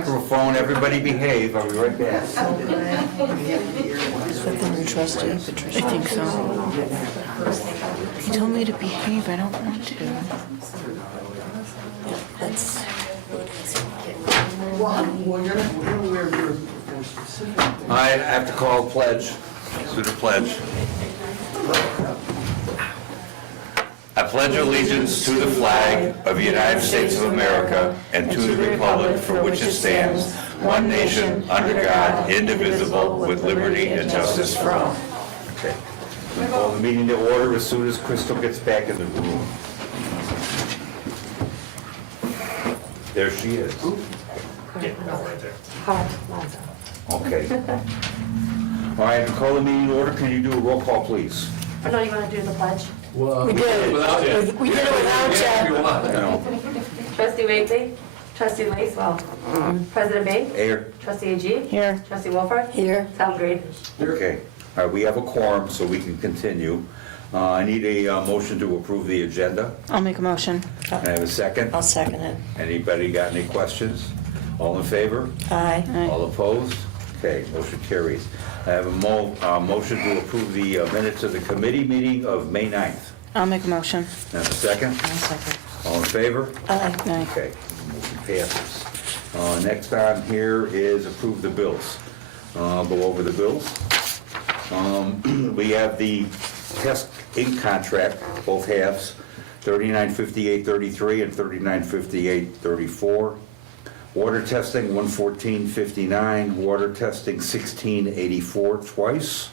microphone, everybody behave, I'll be right back. Is that the new trustee, Patricia? I think so. He told me to behave, I don't want to. That's, I have to call a pledge, do the pledge. I pledge allegiance to the flag of the United States of America and to the republic for which it stands, one nation, under God, indivisible, with liberty and justice for all. Okay. We'll call the meeting to order as soon as Crystal gets back in the room. There she is. Yeah, right there. Okay. All right, to call the meeting to order, can you do a roll call, please? Oh, no, you want to do the pledge? we did. Without you. We did it without you. No. Trustee Wakely? Trustee Lacewell? President Bain? Here. Trustee Agee? Here. Trustee Wolford? Here. Tom Green? Okay. All right, we have a quorum, so we can continue. I need a motion to approve the agenda. I'll make a motion. Can I have a second? I'll second it. Anybody got any questions? All in favor? Aye. All opposed? Okay, motion carries. I have a motion to approve the minutes of the committee meeting of May 9th. I'll make a motion. Can I have a second? I'll second. All in favor? Aye. Aye. Okay, motion passes. Next on here is approve the bills. Go over the bills. We have the test ink contract, both halves, $39.58.33 and $39.58.34. Water testing, $114.59. Water testing, $16.84 twice.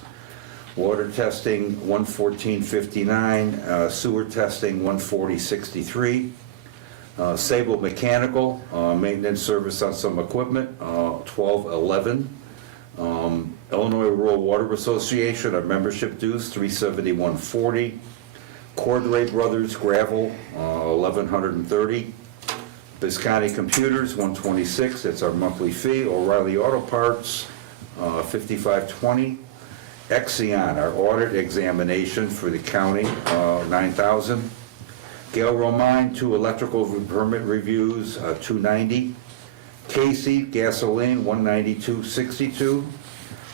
Water testing, $114.59. Sewer testing, $140.63. Sable Mechanical, maintenance service on some equipment, $12.11. Illinois Rural Water Association, our membership dues, $371.40. Cordray Brothers Gravel, $1,130. Biscotti Computers, $126, that's our monthly fee. O'Reilly Auto Parts, $55.20. Exeon, our audit examination for the county, $9,000. Gail Romine, 2 electrical permit reviews, $290. Casey Gasoline, $192.62.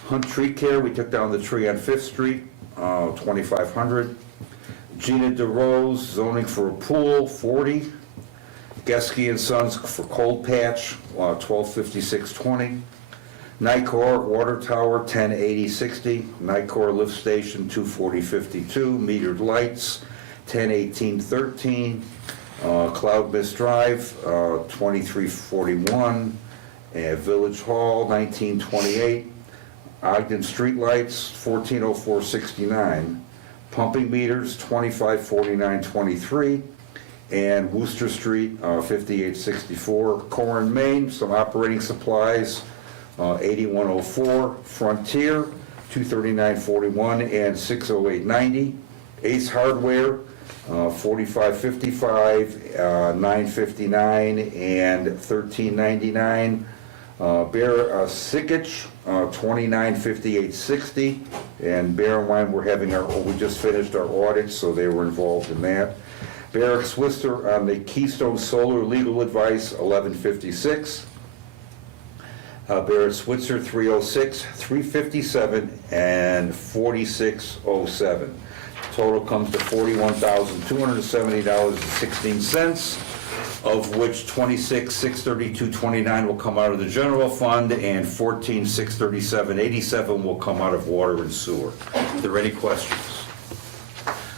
Hunt Tree Care, we took down the tree on 5th Street, $2,500. Gina DeRose, zoning for a pool, $40. Geske and Sons for cold patch, $1256.20. Nicor Water Tower, $1080.60. Nicor Lift Station, $240.52. Metered Lights, $1018.13. Cloud Mist Drive, $2341. Village Hall, $1928. Ogden Street Lights, $1404.69. Pumping meters, $2549.23. And Worcester Street, $58.64. Corin, Maine, some operating supplies, $8104. Frontier, $239.41 and $608.90. Ace Hardware, $45.55, $959 and $13.99. Bear Sikich, $29.58.60. And Bear and Wine, we just finished our audit, so they were involved in that. Barrett Swister on the Keystone Solar legal advice, $11.56. Barrett Switzer, $306, $357, and $46.07. Total comes to $41,270.16, of which $26,632.29 will come out of the general fund, and $14,637.87 will come out of water and sewer. Are there any questions?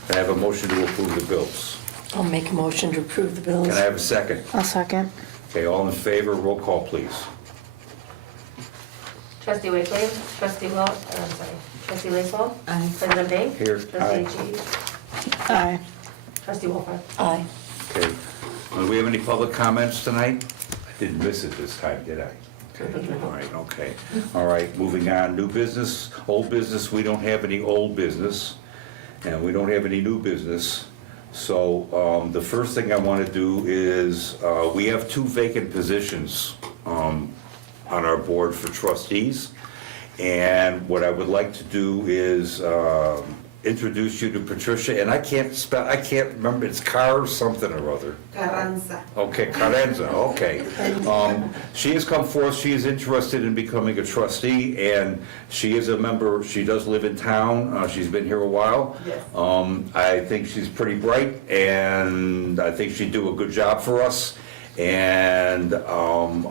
Can I have a motion to approve the bills? I'll make a motion to approve the bills. Can I have a second? I'll second. Okay, all in favor, roll call, please. Trustee Wakely? Trustee Trustee Lacewell? Aye. President Bain? Here. Aye. Trustee Agee? Aye. Trustee Wolford? Aye. Okay. Do we have any public comments tonight? I didn't miss it this time, did I? Okay. All right, okay. All right, moving on. New business, old business, we don't have any old business, and we don't have any new business. So the first thing I want to do is, we have 2 vacant positions on our board for trustees. And what I would like to do is introduce you to Patricia, and I can't remember, it's Carr something or other. Carranza. Okay, Carenza, okay. She has come forth, she is interested in becoming a trustee, and she is a member, she does live in town, she's been here a while. Yes. I think she's pretty bright, and I think she'd do a good job for us. And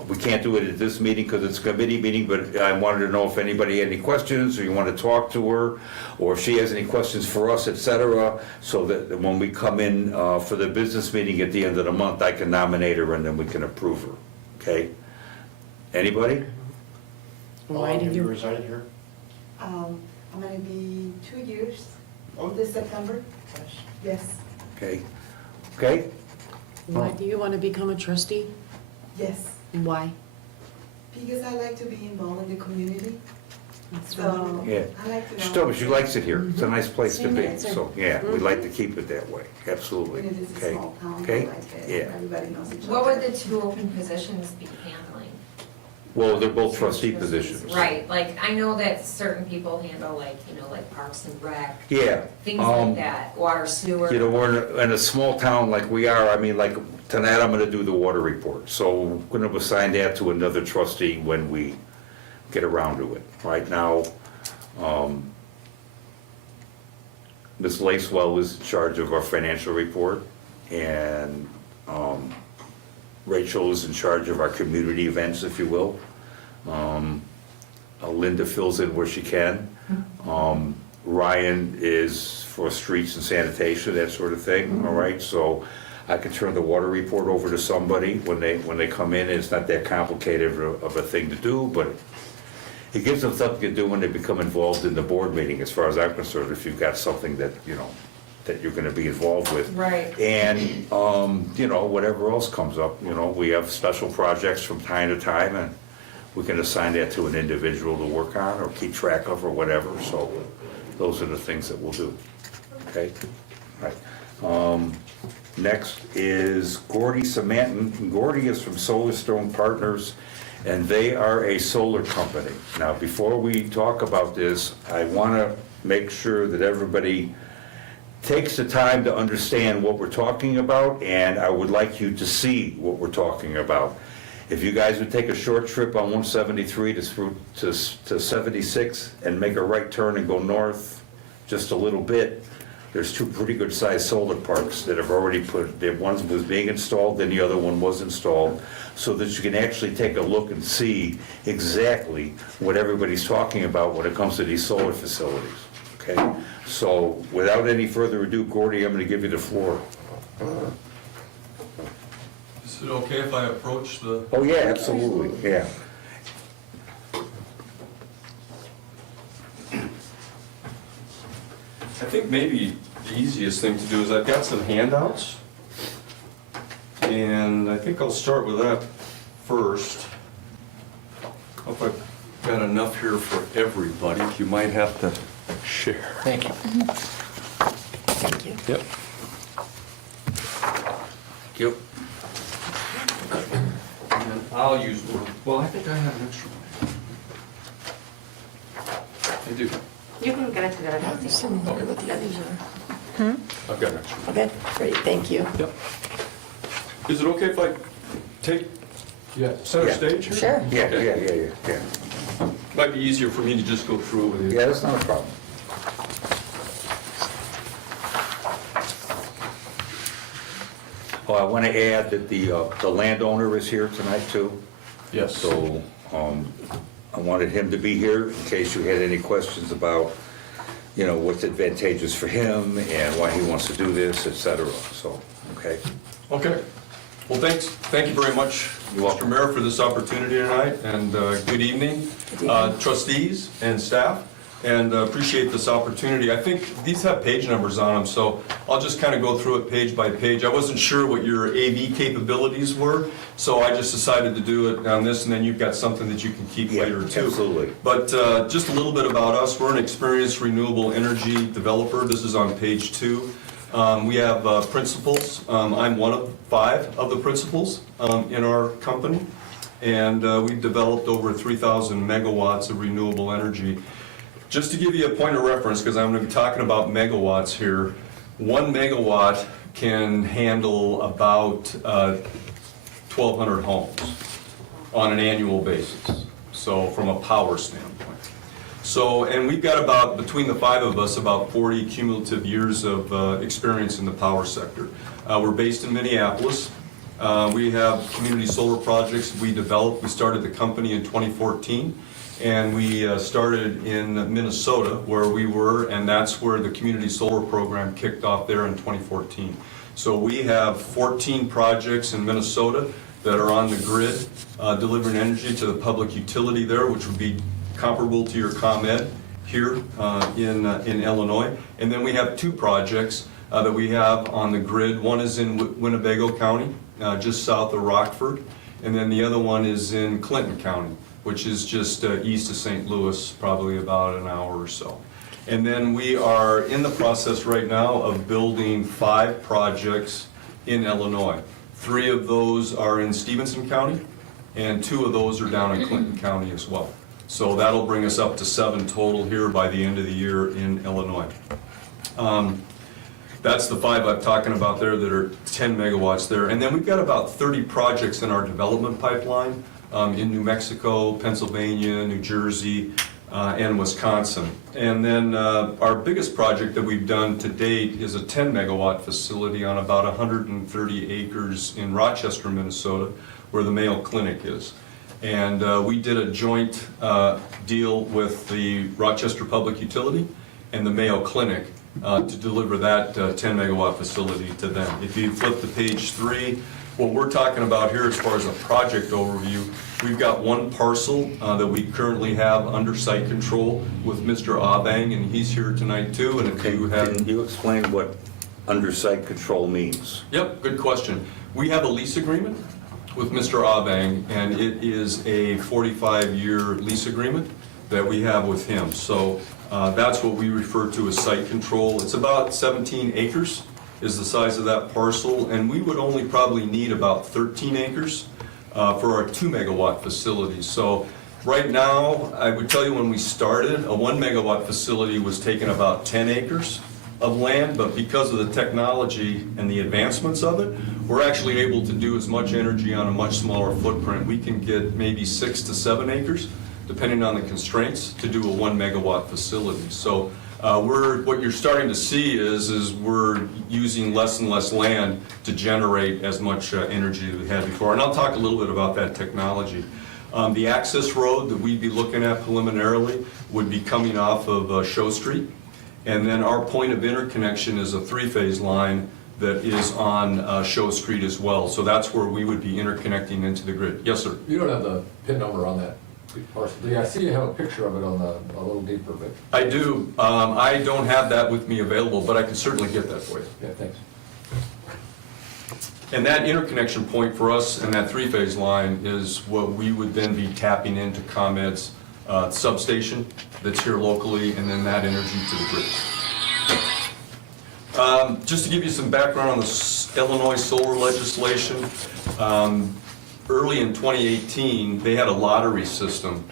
we can't do it at this meeting because it's a committee meeting, but I wanted to know if anybody had any questions, or you want to talk to her, or if she has any questions for us, et cetera, so that when we come in for the business meeting at the end of the month, I can nominate her and then we can approve her, okay? Anybody? Why did you? reside here? I'm gonna be 2 years Oh. this September. Yes, Okay, okay? Why do you want to become a trustee? yes, Why? because I like to be involved in the community, That's so Yeah. I like to know. She told me she likes it here, it's a nice place to Same be, answer. so, yeah, we'd like to keep it that way, absolutely, When it is a okay? small town, I Okay? like it, Yeah. everybody knows each other. What would the 2 open positions be handling? Well, they're both trustee positions. Right, like, I know that certain people handle like, like Parks and Rec, Yeah. things like that, water, sewer. You know, we're in a small town like we are, I mean, like, tonight I'm gonna do the water report, so we're gonna assign that to another trustee when we get around to it. Right now, Ms. Lacewell is in charge of our financial report, and Rachel is in charge of our community events, if you will. Linda fills in where she can. Ryan is for streets and sanitation, that sort of thing, all right? So I can turn the water report over to somebody when they come in. It's not that complicated of a thing to do, but it gives them something to do when they become involved in the board meeting, as far as I'm concerned, if you've got something that, that you're gonna be involved with. Right. And, whatever else comes up, we have special projects from time to time, and we can assign that to an individual to work on or keep track of or whatever, so those are the things that we'll do, okay? All right. Next is Gordy Samanton. Gordy is from Solar Stone Partners, and they are a solar company. Now, before we talk about this, I wanna make sure that everybody takes the time to understand what we're talking about, and I would like you to see what we're talking about. If you guys would take a short trip on 173 to 76 and make a right turn and go north just a little bit, there's 2 pretty good sized solar parks that have already one was being installed, then the other one was installed, so that you can actually take a look and see exactly what everybody's talking about when it comes to these solar facilities, okay? So without any further ado, Gordy, I'm gonna give you the floor. Is it okay if I approach the? Oh, yeah, absolutely, yeah. I think maybe the easiest thing to do is I've got some handouts. And I think I'll start with that first. Hope I've got enough here for everybody. You might have to share. Thank you. Thank you. Yep. Yep. And then I'll use one. Well, I think I have an extra one. I do. You can get it together. Have you seen what the others are? I've got an extra one. Okay, great, thank you. Yep. Is it okay if I take center Yeah. stage here? Sure. Yeah. Might be easier for me to just go through it with you. Yeah, that's not a problem. Oh, I want to add that the landowner is here tonight too. Yes. So, I wanted him to be here in case you had any questions about, what's advantageous for him and why he wants to do this, et cetera, so, okay. Okay. Well, thank you very much, You're welcome. Mr. Mayor, for this opportunity tonight, and good evening, trustees and staff, and appreciate this opportunity. I think these have page numbers on them, so I'll just kind of go through it page by page. I wasn't sure what your AV capabilities were, so I just decided to do it on this, and then you've got something that you can keep Yeah, later too. absolutely. But just a little bit about us. We're an experienced renewable energy developer. This is on page 2. We have principals. I'm one of 5 of the principals in our company. And we've developed over 3,000 megawatts of renewable energy. Just to give you a point of reference, because I'm going to be talking about megawatts here, 1 megawatt can handle about 1,200 homes on an annual basis, so from a power standpoint. So, and we've got about, between the 5 of us, about 40 cumulative years of experience in the power sector. We're based in Minneapolis. We have community solar projects we developed. We started the company in 2014, and we started in Minnesota where we were, and that's where the community solar program kicked off there in 2014. So we have 14 projects in Minnesota that are on the grid, delivering energy to the public utility there, which would be comparable to your ComEd here in Illinois. And then we have 2 projects that we have on the grid. One is in Winnebago County, just south of Rockford, and then the other one is in Clinton County, which is just east of St. Louis, probably about an hour or so. And then we are in the process right now of building 5 projects in Illinois. 3 of those are in Stevenson County, and 2 of those are down in Clinton County as well. So that'll bring us up to 7 total here by the end of the year in Illinois. That's the 5 I'm talking about there that are 10 megawatts there. And then we've got about 30 projects in our development pipeline in New Mexico, Pennsylvania, New Jersey, and Wisconsin. And then our biggest project that we've done to date is a 10 megawatt facility on about 130 acres in Rochester, Minnesota, where the Mayo Clinic is. And we did a joint deal with the Rochester Public Utility and the Mayo Clinic to deliver that 10 megawatt facility to them. If you flip to page 3, what we're talking about here as far as a project overview, we've got 1 parcel that we currently have under site control with Mr. Abang, and he's here tonight too. And if you have, Can you explain what under site control means? Yep, good question. We have a lease agreement with Mr. Abang, and it is a 45-year lease agreement that we have with him. So that's what we refer to as site control. It's about 17 acres is the size of that parcel, and we would only probably need about 13 acres for our 2 megawatt facility. So right now, I would tell you when we started, a 1 megawatt facility was taking about 10 acres of land, but because of the technology and the advancements of it, we're actually able to do as much energy on a much smaller footprint. We can get maybe 6 to 7 acres, depending on the constraints, to do a 1 megawatt facility. So what you're starting to see is we're using less and less land to generate as much energy as we had before. And I'll talk a little bit about that technology. The access road that we'd be looking at preliminarily would be coming off of Show Street. And then our point of interconnection is a 3-phase line that is on Show Street as well. So that's where we would be interconnecting into the grid. Yes, sir. You don't have the PIN number on that parcel. I see you have a picture of it on a little deeper, but. I do. I don't have that with me available, but I can certainly get that for you. Yeah, thanks. And that interconnection point for us and that 3-phase line is what we would then be tapping into ComEd's substation that's here locally, and then that energy to the grid. Just to give you some background on the Illinois solar legislation, early in 2018, they had a lottery system,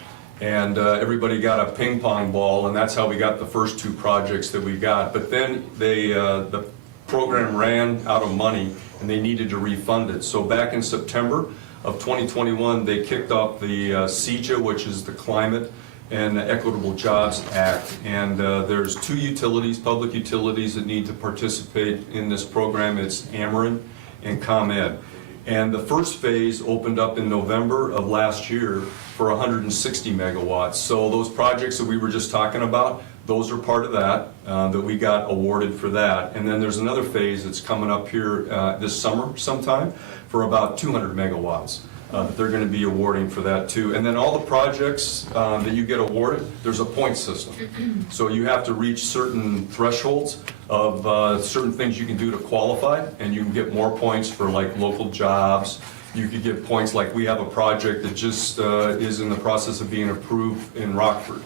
and everybody got a ping pong ball, and that's how we got the first 2 projects that we got. But then the program ran out of money, and they needed to refund it. So back in September of 2021, they kicked off the CEJA, which is the Climate and Equitable Jobs Act. And there's 2 utilities, public utilities, that need to participate in this program. It's Ameren and ComEd. And the first phase opened up in November of last year for 160 megawatts. So those projects that we were just talking about, those are part of that, that we got awarded for that. And then there's another phase that's coming up here this summer sometime for about 200 megawatts that they're going to be awarding for that too. And then all the projects that you get awarded, there's a point system. So you have to reach certain thresholds of certain things you can do to qualify, and you can get more points for like local jobs. You could get points like we have a project that just is in the process of being approved in Rockford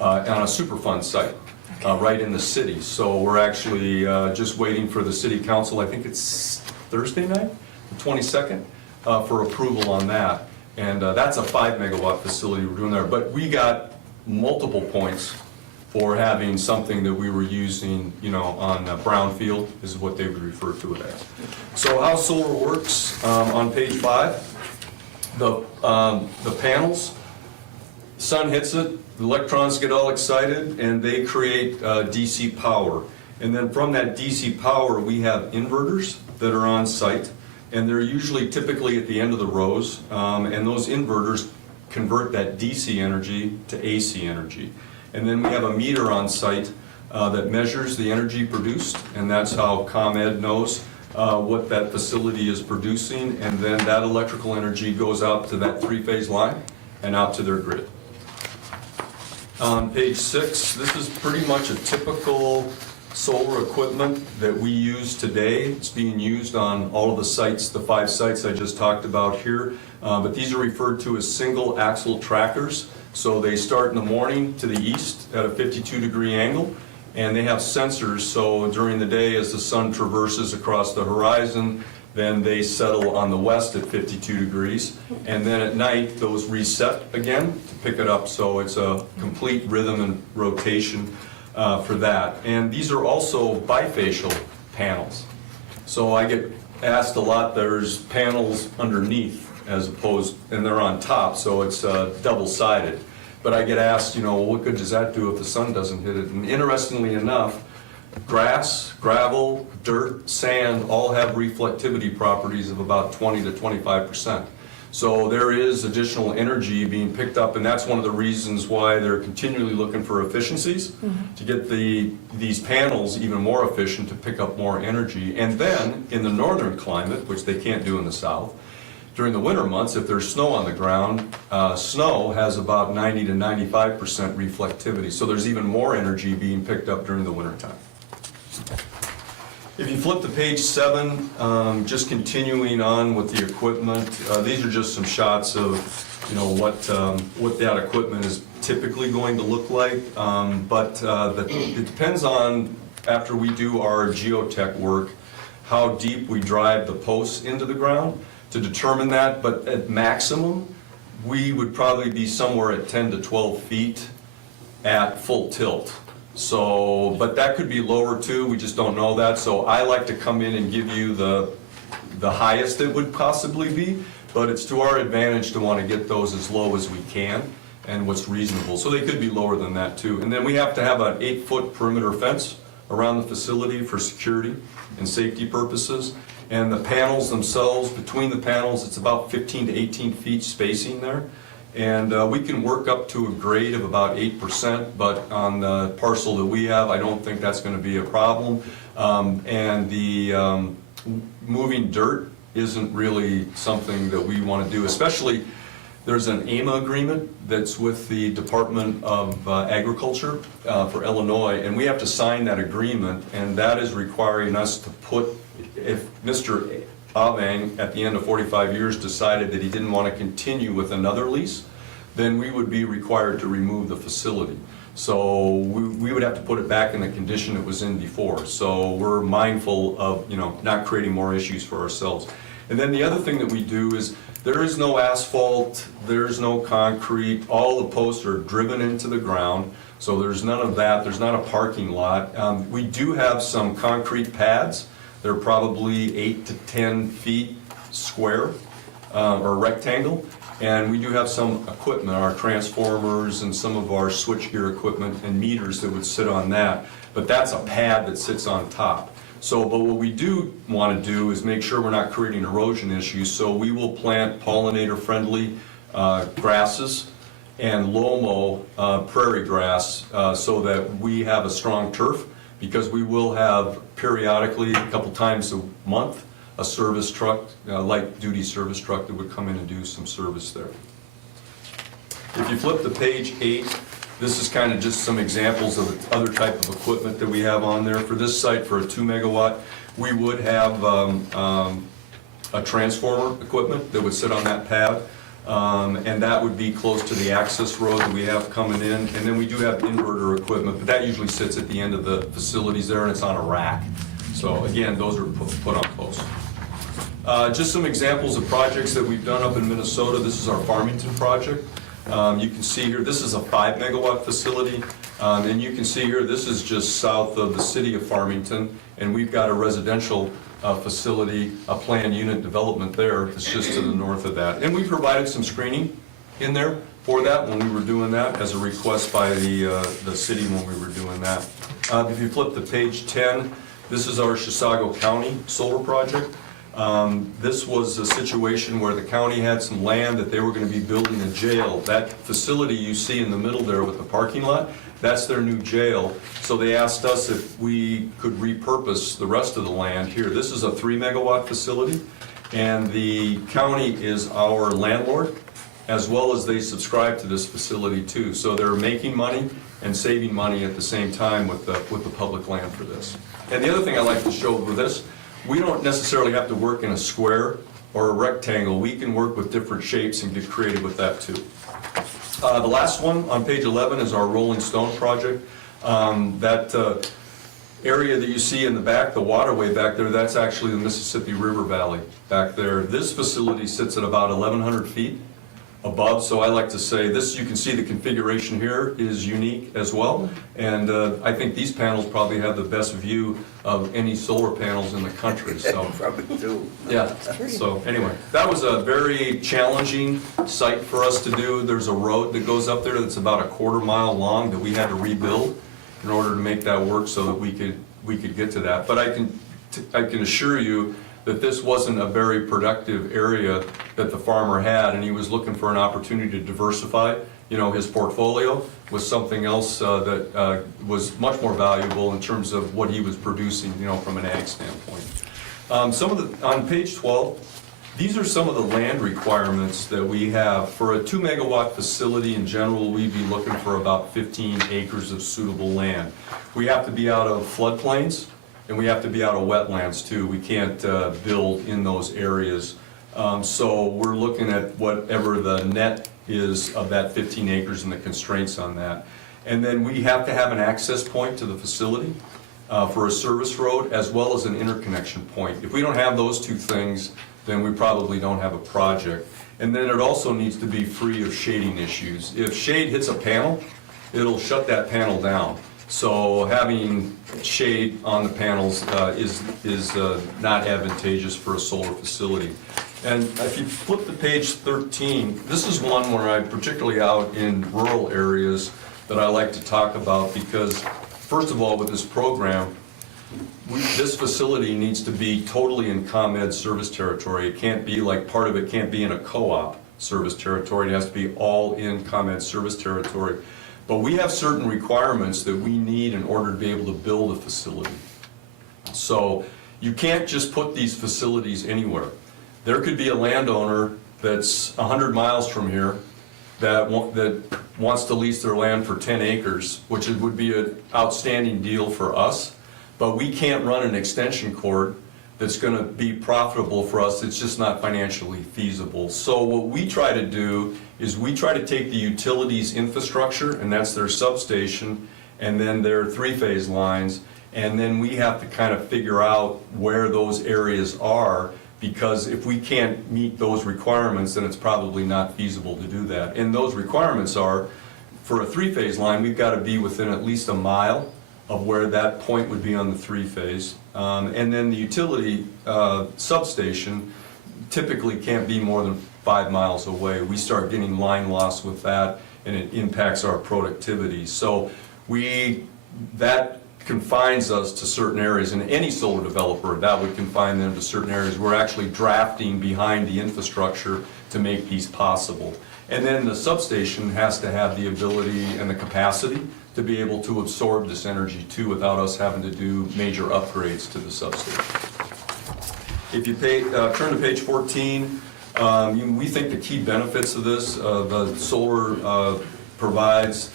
on a Superfund site right in the city. So we're actually just waiting for the city council, I think it's Thursday night, the 22nd, for approval on that. And that's a 5 megawatt facility we're doing there. But we got multiple points for having something that we were using, on brownfield, is what they would refer to it as. So how solar works, on page 5, the panels, sun hits it, the electrons get all excited, and they create DC power. And then from that DC power, we have inverters that are on site, and they're usually typically at the end of the rows, and those inverters convert that DC energy to AC energy. And then we have a meter on site that measures the energy produced, and that's how ComEd knows what that facility is producing, and then that electrical energy goes out to that three-phase line and out to their grid. On page 6, this is pretty much a typical solar equipment that we use today. It's being used on all of the sites, the 5 sites I just talked about here, but these are referred to as single axle trackers. So they start in the morning to the east at a 52-degree angle, and they have sensors, so during the day as the sun traverses across the horizon, then they settle on the west at 52 degrees, and then at night those reset again to pick it up, so it's a complete rhythm and rotation for that. And these are also bifacial panels. So I get asked a lot, there's panels underneath as opposed, and they're on top, so it's double-sided. But I get asked, well, what good does that do if the sun doesn't hit it? And interestingly enough, grass, gravel, dirt, sand all have reflectivity properties of about 20 to 25%. So there is additional energy being picked up, and that's one of the reasons why they're continually looking for efficiencies to get these panels even more efficient to pick up more energy. And then in the northern climate, which they can't do in the south, during the winter months, if there's snow on the ground, snow has about 90 to 95% reflectivity. So there's even more energy being picked up during the wintertime. If you flip to page 7, just continuing on with the equipment, these are just some shots of what that equipment is typically going to look like. It depends on, after we do our geotech work, how deep we drive the posts into the ground to determine that, but at maximum, we would probably be somewhere at 10 to 12 feet at full tilt. So, but that could be lower too, we just don't know that. So I like to come in and give you the highest it would possibly be, but it's to our advantage to want to get those as low as we can and what's reasonable. So they could be lower than that too. And then we have to have an 8-foot perimeter fence around the facility for security and safety purposes. And the panels themselves, between the panels, it's about 15 to 18 feet spacing there. And we can work up to a grade of about 8%, but on the parcel that we have, I don't think that's going to be a problem. And the moving dirt isn't really something that we want to do, especially there's an AMA agreement that's with the Department of Agriculture for Illinois, and we have to sign that agreement, and that is requiring us to put, if Mr. Avang at the end of 45 years decided that he didn't want to continue with another lease, then we would be required to remove the facility. So we would have to put it back in the condition it was in before. So we're mindful of not creating more issues for ourselves. And then the other thing that we do is there is no asphalt, there's no concrete, all the posts are driven into the ground. So there's none of that, there's not a parking lot. We do have some concrete pads. They're probably 8 to 10 feet square or rectangle, and we do have some equipment, our transformers and some of our switchgear equipment and meters that would sit on that, but that's a pad that sits on top. So, but what we do want to do is make sure we're not creating erosion issues, so we will plant pollinator-friendly grasses and low-mow prairie grass so that we have a strong turf, because we will have periodically, a couple times a month, a service truck, light-duty service truck that would come in and do some service there. If you flip to page 8, this is kind of just some examples of the other type of equipment that we have on there. For this site, for a 2 megawatt, we would have a transformer equipment that would sit on that pad. And that would be close to the access road that we have coming in. And then we do have inverter equipment, but that usually sits at the end of the facilities there, and it's on a rack. So again, those are put on posts. Just some examples of projects that we've done up in Minnesota. This is our Farmington project. You can see here, this is a 5 megawatt facility. And you can see here, this is just south of the city of Farmington, and we've got a residential facility, a planned unit development there that's just to the north of that. And we provided some screening in there for that when we were doing that, as a request by the city when we were doing that. If you flip to page 10, this is our Chisago County solar project. This was a situation where the county had some land that they were going to be building a jail. That facility you see in the middle there with the parking lot, that's their new jail. So they asked us if we could repurpose the rest of the land here. This is a 3-megawatt facility, and the county is our landlord, as well as they subscribe to this facility too. So they're making money and saving money at the same time with the public land for this. And the other thing I like to show with this, we don't necessarily have to work in a square or a rectangle. We can work with different shapes and get creative with that too. The last one on page 11 is our Rolling Stone project. That area that you see in the back, the waterway back there, that's actually the Mississippi River Valley back there. This facility sits at about 1,100 feet above, so I like to say this, you can see the configuration here is unique as well, and I think these panels probably have the best view of any solar panels in the country, so. Probably do. Yeah, so anyway, that was a very challenging site for us to do. There's a road that goes up there that's about a quarter-mile long that we had to rebuild in order to make that work so that we could get to that. But I can assure you that this wasn't a very productive area that the farmer had, and he was looking for an opportunity to diversify, his portfolio with something else that was much more valuable in terms of what he was producing, from an ag standpoint. On page 12, these are some of the land requirements that we have. For a 2-megawatt facility in general, we'd be looking for about 15 acres of suitable land. We have to be out of floodplains, and we have to be out of wetlands too. We can't build in those areas. So we're looking at whatever the net is of that 15 acres and the constraints on that. And then we have to have an access point to the facility for a service road, as well as an interconnection point. If we don't have those two things, then we probably don't have a project. And then it also needs to be free of shading issues. If shade hits a panel, it'll shut that panel down. So having shade on the panels is not advantageous for a solar facility. And if you flip to page 13, this is one where I'm particularly out in rural areas that I like to talk about, because first of all, with this program, this facility needs to be totally in ComEd service territory. It can't be like, part of it can't be in a co-op service territory. It has to be all in ComEd service territory. But we have certain requirements that we need in order to be able to build a facility. So you can't just put these facilities anywhere. There could be a landowner that's 100 miles from here that wants to lease their land for 10 acres, which would be an outstanding deal for us, but we can't run an extension cord that's going to be profitable for us. It's just not financially feasible. So what we try to do is we try to take the utilities infrastructure, and that's their substation, and then their 3-phase lines, and then we have to kind of figure out where those areas are, because if we can't meet those requirements, then it's probably not feasible to do that. And those requirements are, for a 3-phase line, we've got to be within at least a mile of where that point would be on the 3-phase. And then the utility substation typically can't be more than 5 miles away. We start getting line loss with that, and it impacts our productivity. So that confines us to certain areas, and any solar developer, that would confine them to certain areas. We're actually drafting behind the infrastructure to make these possible. And then the substation has to have the ability and the capacity to be able to absorb this energy too, without us having to do major upgrades to the substation. If you turn to page 14, we think the key benefits of this, the solar provides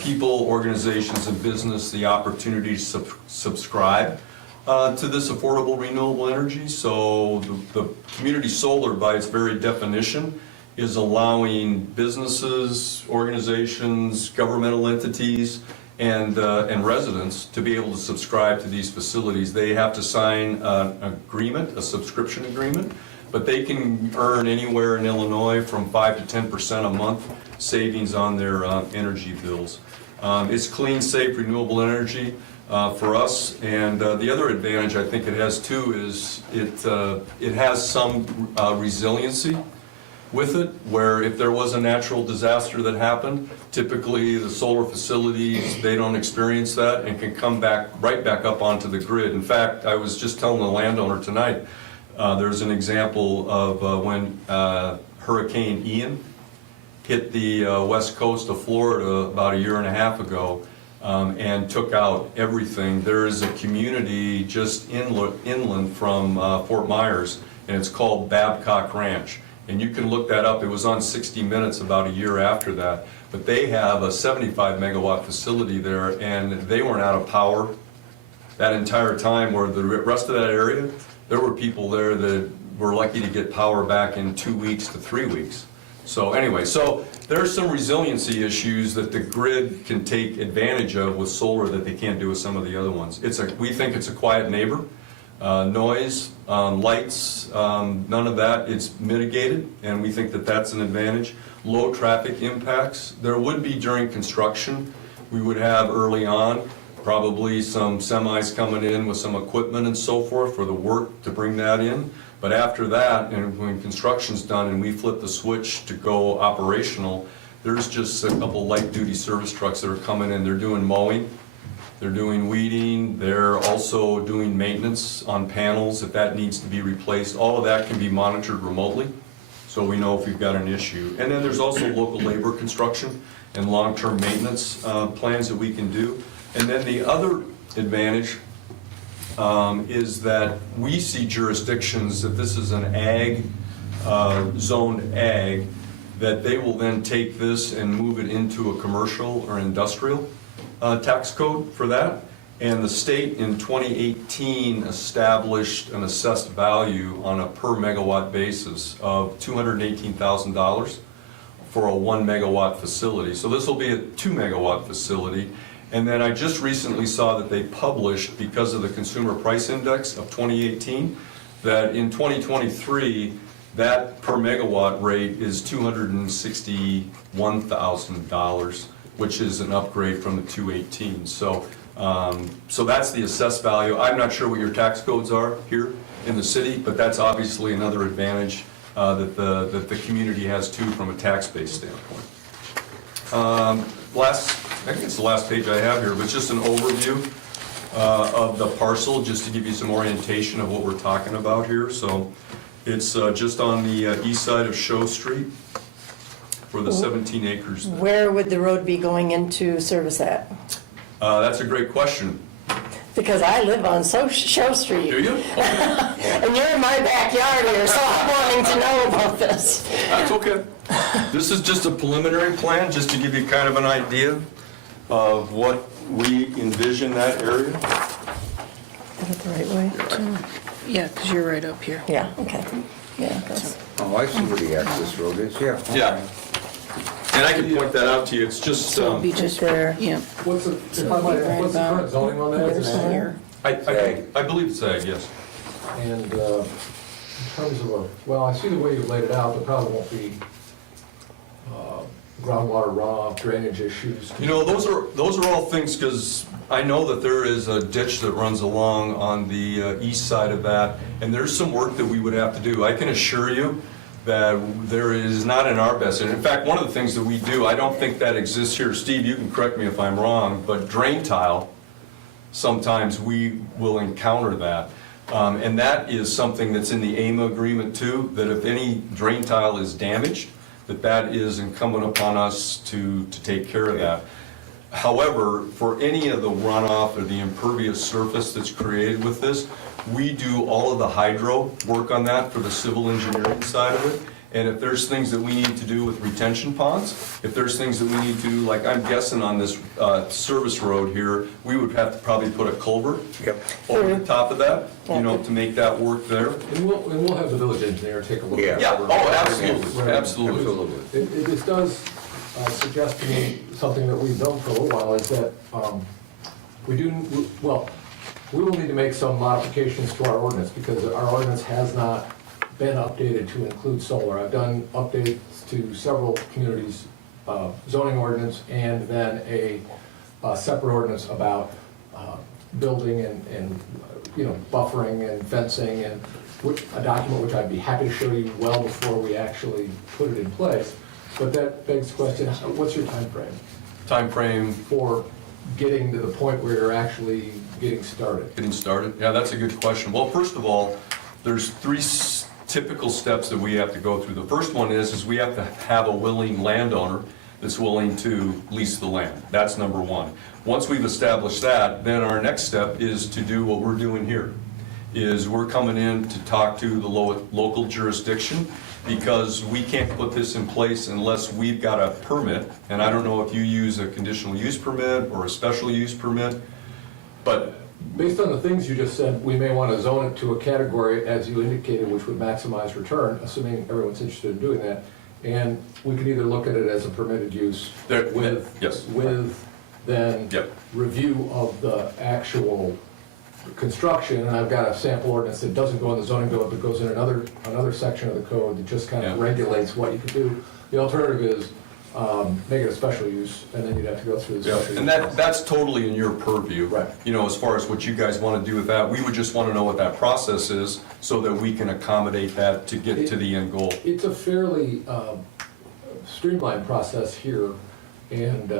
people, organizations, and business the opportunity to subscribe to this affordable renewable energy. So the community solar, by its very definition, is allowing businesses, organizations, governmental entities, and residents to be able to subscribe to these facilities. They have to sign an agreement, a subscription agreement, but they can earn anywhere in Illinois from 5 to 10% a month savings on their energy bills. It's clean, safe, renewable energy for us. And the other advantage I think it has too is it has some resiliency with it, where if there was a natural disaster that happened, typically the solar facilities, they don't experience that and can come back, right back up onto the grid. In fact, I was just telling the landowner tonight, there's an example of when Hurricane Ian hit the west coast of Florida about a year and a half ago, and took out everything. There is a community just inland from Fort Myers, and it's called Babcock Ranch. And you can look that up. It was on 60 Minutes about a year after that. But they have a 75 megawatt facility there, and they weren't out of power that entire time, where the rest of that area, there were people there that were lucky to get power back in 2 weeks to 3 weeks. So anyway, so there's some resiliency issues that the grid can take advantage of with solar that they can't do with some of the other ones. We think it's a quiet neighbor. Noise, lights, none of that, it's mitigated, and we think that that's an advantage. Low traffic impacts, there would be during construction. We would have early on, probably some semis coming in with some equipment and so forth for the work to bring that in. But after that, and when construction's done and we flip the switch to go operational, there's just a couple light-duty service trucks that are coming in. They're doing mowing, they're doing weeding, they're also doing maintenance on panels if that needs to be replaced. All of that can be monitored remotely, so we know if we've got an issue. And then there's also local labor construction and long-term maintenance plans that we can do. And then the other advantage is that we see jurisdictions, that this is an ag, zoned ag, that they will then take this and move it into a commercial or industrial tax code for that. And the state in 2018 established an assessed value on a per megawatt basis of $218,000 for a 1 megawatt facility. So this will be a 2 megawatt facility. And then I just recently saw that they published, because of the Consumer Price Index of 2018, that in 2023, that per megawatt rate is $261,000, which is an upgrade from the 218. So that's the assessed value. I'm not sure what your tax codes are here in the city, but that's obviously another advantage that the community has too from a tax-based standpoint. I think it's the last page I have here, but just an overview of the parcel, just to give you some orientation of what we're talking about here. So it's just on the east side of Show Street for the 17 acres. Where would the road be going into service at? That's a great question. Because I live on Show Street. Do you? And you're in my backyard here, so I'm wanting to know about this. That's okay. This is just a preliminary plan, just to give you kind of an idea of what we envision that area. Is it the right way? Yeah, because you're right up here. Yeah, okay. Yeah, that's, Oh, I see where the access road is, yeah. Yeah. And I can point that out to you, it's just, So it'll be just there. Yeah. What's the, if I might ask, what's the current zoning on that? Is it ag? Here. I believe it's ag, yes. And in terms of well, I see the way you laid it out, there probably won't be groundwater runoff, drainage issues. You know, those are all things, because I know that there is a ditch that runs along on the east side of that, and there's some work that we would have to do. I can assure you that there is not in our best, and in fact, one of the things that we do, I don't think that exists here, Steve, you can correct me if I'm wrong, but drain tile, sometimes we will encounter that. And that is something that's in the AMA agreement too, that if any drain tile is damaged, that is incumbent upon us to take care of that. However, for any of the runoff or the impervious surface that's created with this, we do all of the hydro work on that for the civil engineering side of it. And if there's things that we need to do with retention ponds, if there's things that we need to do, like I'm guessing on this service road here, we would have to probably put a culvert over the top of that, you know, to make that work there. And we'll have the village engineer take a look at it. Yeah, oh, absolutely, absolutely. Absolutely. This does suggest to me something that we've done for a little while, is that we will need to make some modifications to our ordinance, because our ordinance has not been updated to include solar. I've done updates to several communities' zoning ordinance, and then a a separate ordinance about building and, you know, buffering and fencing, and a document which I'd be happy to show you well before we actually put it in place. But that begs the question, what's your time frame Time frame. for getting to the point where you're actually getting started? Getting started? Yeah, that's a good question. Well, first of all, there's three typical steps that we have to go through. The first one is we have to have a willing landowner that's willing to lease the land. That's number one. Once we've established that, then our next step is to do what we're doing here, is we're coming in to talk to the local jurisdiction, because we can't put this in place unless we've got a permit. And I don't know if you use a conditional use permit or a special use permit, but Based on the things you just said, we may want to zone it to a category, as you indicated, which would maximize return, assuming everyone's interested in doing that. And we could either look at it as a permitted use There- with, yes. with then Yep. review of the actual construction. And I've got a sample ordinance that doesn't go in the zoning code, but goes in another section of the code that just kind of Yeah. regulates what you can do. The alternative is make it a special use, and then you'd have to go through the yeah, special use. and that's totally in your purview. Right. You know, as far as what you guys want to do with that, we would just want to know what that process is so that we can accommodate that to get to the end goal. It's a fairly streamlined process here, and,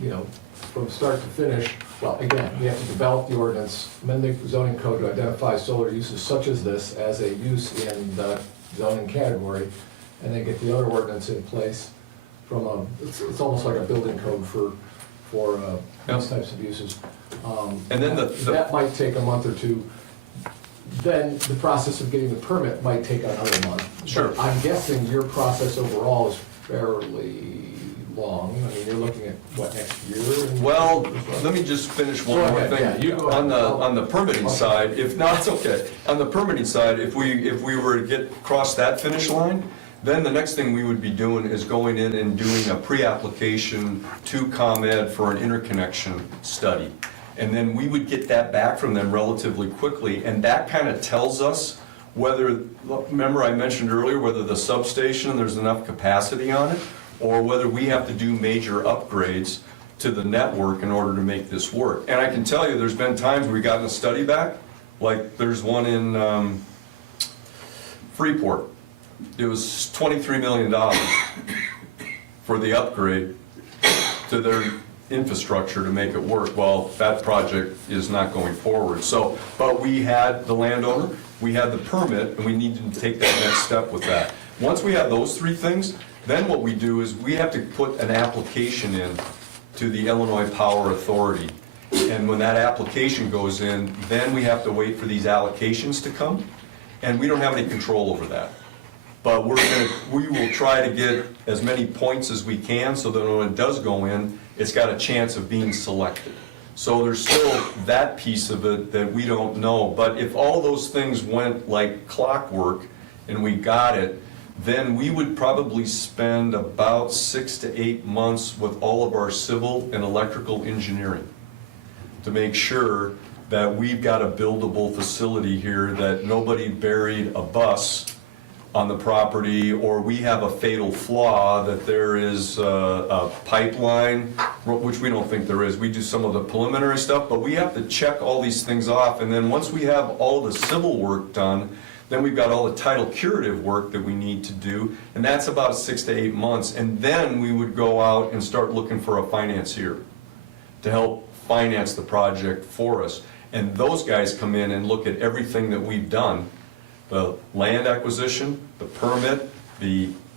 you know, from start to finish, well, again, we have to develop the ordinance, amend the zoning code to identify solar uses such as this as a use in the zoning category, and then get the other ordinance in place from it's almost like a building code for these types of uses. And then That might take a month or two. Then the process of getting the permit might take another month. Sure. But I'm guessing your process overall is fairly long. I mean, you're looking at, what, next year? Well, let me just finish one Go more ahead, yeah, you thing. go ahead. On the permitting Okay. side, if not, it's okay. On the permitting side, if we were to cross that finish line, then the next thing we would be doing is going in and doing a pre-application to ComEd for an interconnection study. And then we would get that back from them relatively quickly, and that kind of tells us whether, remember I mentioned earlier, whether the substation, there's enough capacity on it, or whether we have to do major upgrades to the network in order to make this work. And I can tell you, there's been times we got a study back, like there's one in Freeport. It was $23 million for the upgrade to their infrastructure to make it work. Well, that project is not going forward. So, but we had the landowner, we had the permit, and we needed to take that next step with that. Once we have those three things, then what we do is we have to put an application in to the Illinois Power Authority. And when that application goes in, then we have to wait for these allocations to come, and we don't have any control over that. But we will try to get as many points as we can so that when it does go in, it's got a chance of being selected. So there's still that piece of it that we don't know. But if all those things went like clockwork and we got it, then we would probably spend about 6 to 8 months with all of our civil and electrical engineering to make sure that we've got a buildable facility here, that nobody buried a bus on the property, or we have a fatal flaw that there is a pipeline, which we don't think there is. We do some of the preliminary stuff, but we have to check all these things off, and then once we have all the civil work done, then we've got all the title curative work that we need to do, and that's about 6 to 8 months. And then we would go out and start looking for a financier to help finance the project for us. And those guys come in and look at everything that we've done, the land acquisition, the permit,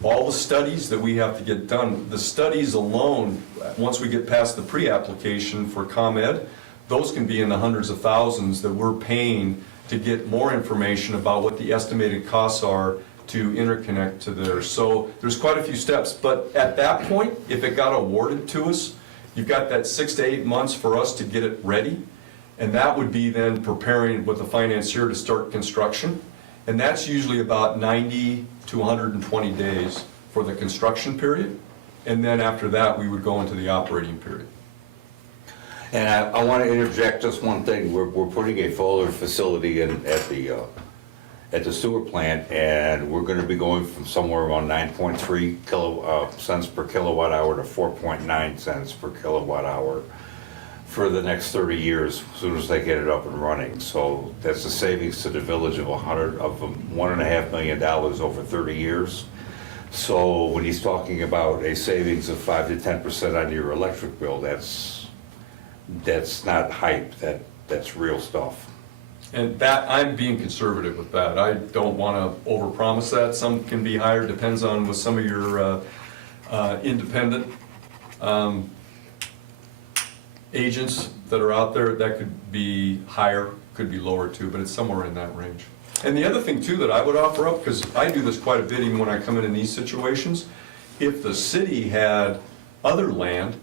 all the studies that we have to get done. The studies alone, once we get past the pre-application for ComEd, those can be in the hundreds of thousands that we're paying to get more information about what the estimated costs are to interconnect to theirs. So there's quite a few steps, but at that point, if it got awarded to us, you've got that 6 to 8 months for us to get it ready, and that would be then preparing with the financier to start construction. And that's usually about 90 to 120 days for the construction period. And then after that, we would go into the operating period. And I want to interject just one thing. We're putting a solar facility in at the sewer plant, and we're going to be going from somewhere around 9.3 cents per kilowatt hour to 4.9 cents per kilowatt hour for the next 30 years, as soon as they get it up and running. So that's a savings to the village of $1.5 million over 30 years. So when he's talking about a savings of 5 to 10% on your electric bill, that's not hype, that's real stuff. And that, I'm being conservative with that. I don't want to overpromise that. Some can be higher, depends on with some of your independent agents that are out there. That could be higher, could be lower too, but it's somewhere in that range. And the other thing too that I would offer up, because I do this quite a bit even when I come in these situations, if the city had other land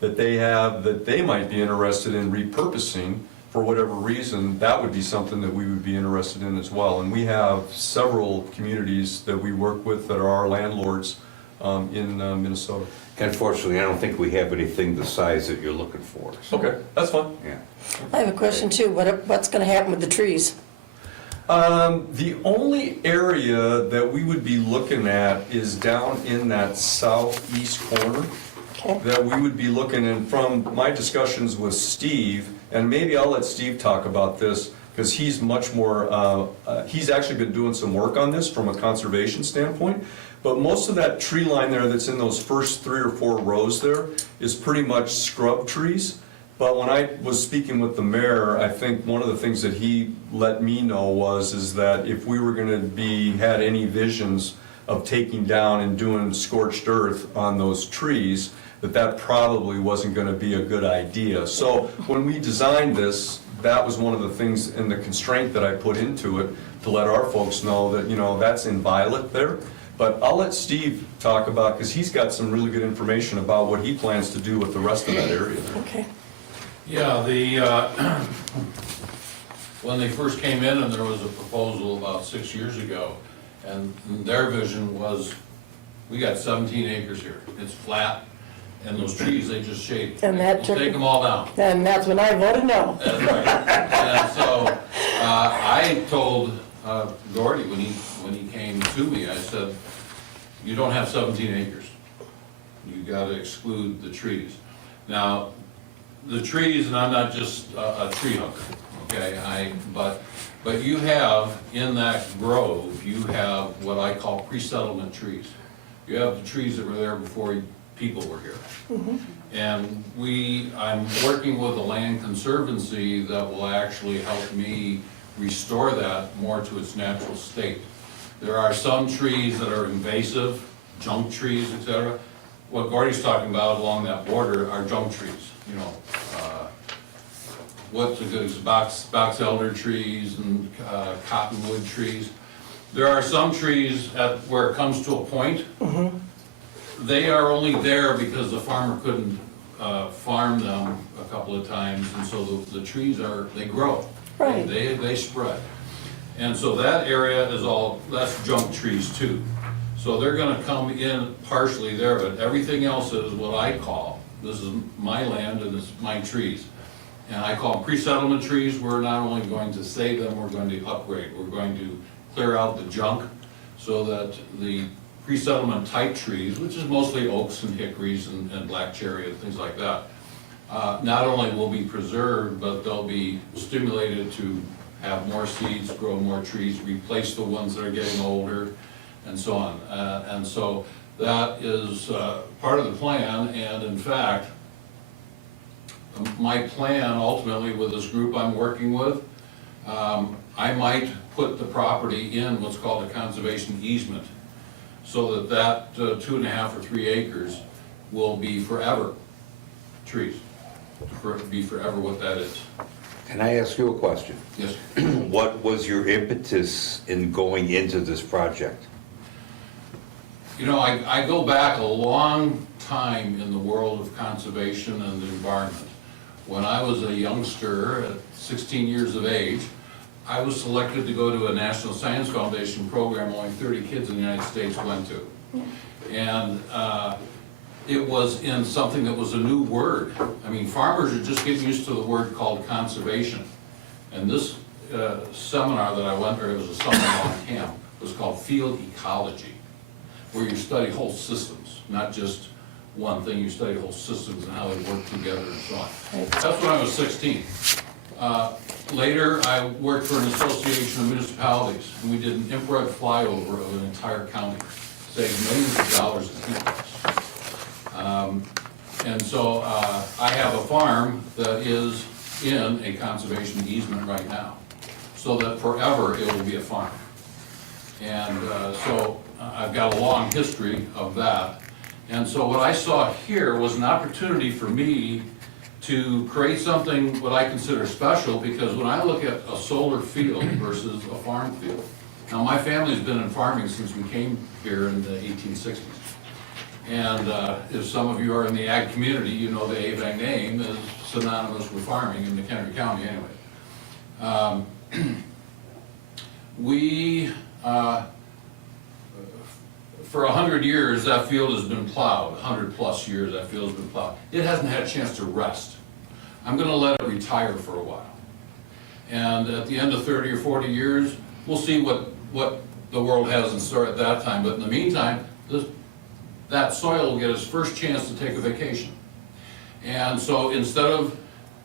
that they might be interested in repurposing for whatever reason, that would be something that we would be interested in as well. And we have several communities that we work with that are our landlords in Minnesota. Unfortunately, I don't think we have anything the size that you're looking for. So, Okay, that's fine. yeah. I have a question too. What's gonna happen with the trees? The only area that we would be looking at is down in that southeast corner. Okay. That we would be looking, and from my discussions with Steve, and maybe I'll let Steve talk about this, because he's much more, he's actually been doing some work on this from a conservation standpoint, but most of that tree line there that's in those first 3 or 4 rows there is pretty much scrub trees. But when I was speaking with the mayor, I think one of the things that he let me know is that if we were gonna had any visions of taking down and doing scorched earth on those trees, that probably wasn't gonna be a good idea. So when we designed this, that was one of the things and the constraint that I put into it to let our folks know that, you know, that's in violet there. But I'll let Steve talk about, because he's got some really good information about what he plans to do with the rest of that area. Okay. Yeah, when they first came in and there was a proposal about 6 years ago, and their vision was, we got 17 acres here, it's flat, and those trees, they just shade. And that We'll took- take them all down. And that's when I voted no. That's right. And so, I told Gordy, when he came to me, I said, you don't have 17 acres. You gotta exclude the trees. Now, the trees, and I'm not just a tree hugger, okay, but you have, in that grove, you have what I call pre-settlement trees. You have the trees that were there before people were here. And I'm working with a land conservancy that will actually help me restore that more to its natural state. There are some trees that are invasive, junk trees, et cetera. What Gordy's talking about along that border are junk trees, you know. What's a good, box elder trees and cottonwood trees. There are some trees where it comes to a point, they are only there because the farmer couldn't farm them a couple of times, and so the trees they grow. Right. They spread. And so that area is that's junk trees too. So they're gonna come in partially there, but everything else is what I call, this is my land and it's my trees. And I call them pre-settlement trees. We're not only going to save them, we're going to upgrade. We're going to clear out the junk so that the pre-settlement type trees, which is mostly oaks and hickories and black cherry and things like that, not only will be preserved, but they'll be stimulated to have more seeds, grow more trees, replace the ones that are getting older, and so on. And so that is part of the plan, and in fact, my plan ultimately with this group I'm working with, I might put the property in what's called a conservation easement, so that 2.5 or 3 acres will be forever trees, be forever what that is. Can I ask you a question? Yes. What was your impetus in going into this project? You know, I go back a long time in the world of conservation and the environment. When I was a youngster, at 16 years of age, I was selected to go to a National Science Foundation program only 30 kids in the United States went to. And it was in something that was a new word. I mean, farmers are just getting used to the word called conservation. And this seminar that I went to, it was a summer long camp, was called Field Ecology, where you study whole systems, not just one thing, you study whole systems and how they work together and so on. That's when I was 16. Later, I worked for an association of municipalities, and we did an infrared flyover of an entire county, saved millions of dollars in heat costs. And so I have a farm that is in a conservation easement right now, so that forever it will be a farm. And so I've got a long history of that. And so what I saw here was an opportunity for me to create something what I consider special, because when I look at a solar field versus a farm field, now my family's been in farming since we came here in the 1860s. And if some of you are in the ag community, you know the AVAC name is synonymous with farming in McHenry County anyway. For 100 years, that field has been plowed, 100+ years that field has been plowed. It hasn't had a chance to rest. I'm gonna let it retire for a while. And at the end of 30 or 40 years, we'll see what the world has in store at that time. But in the meantime, that soil will get its first chance to take a vacation. And so instead of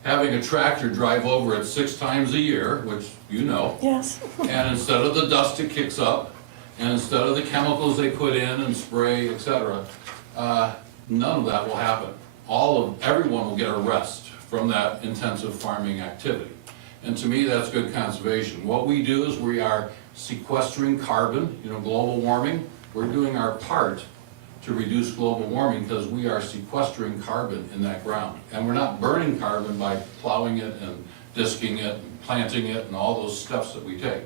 having a tractor drive over it 6 times a year, which you know, Yes. and instead of the dust it kicks up, and instead of the chemicals they put in and spray, etc., none of that will happen. Everyone will get a rest from that intensive farming activity. And to me, that's good conservation. What we do is we are sequestering carbon, global warming. We're doing our part to reduce global warming because we are sequestering carbon in that ground. And we're not burning carbon by plowing it and disking it and planting it and all those steps that we take.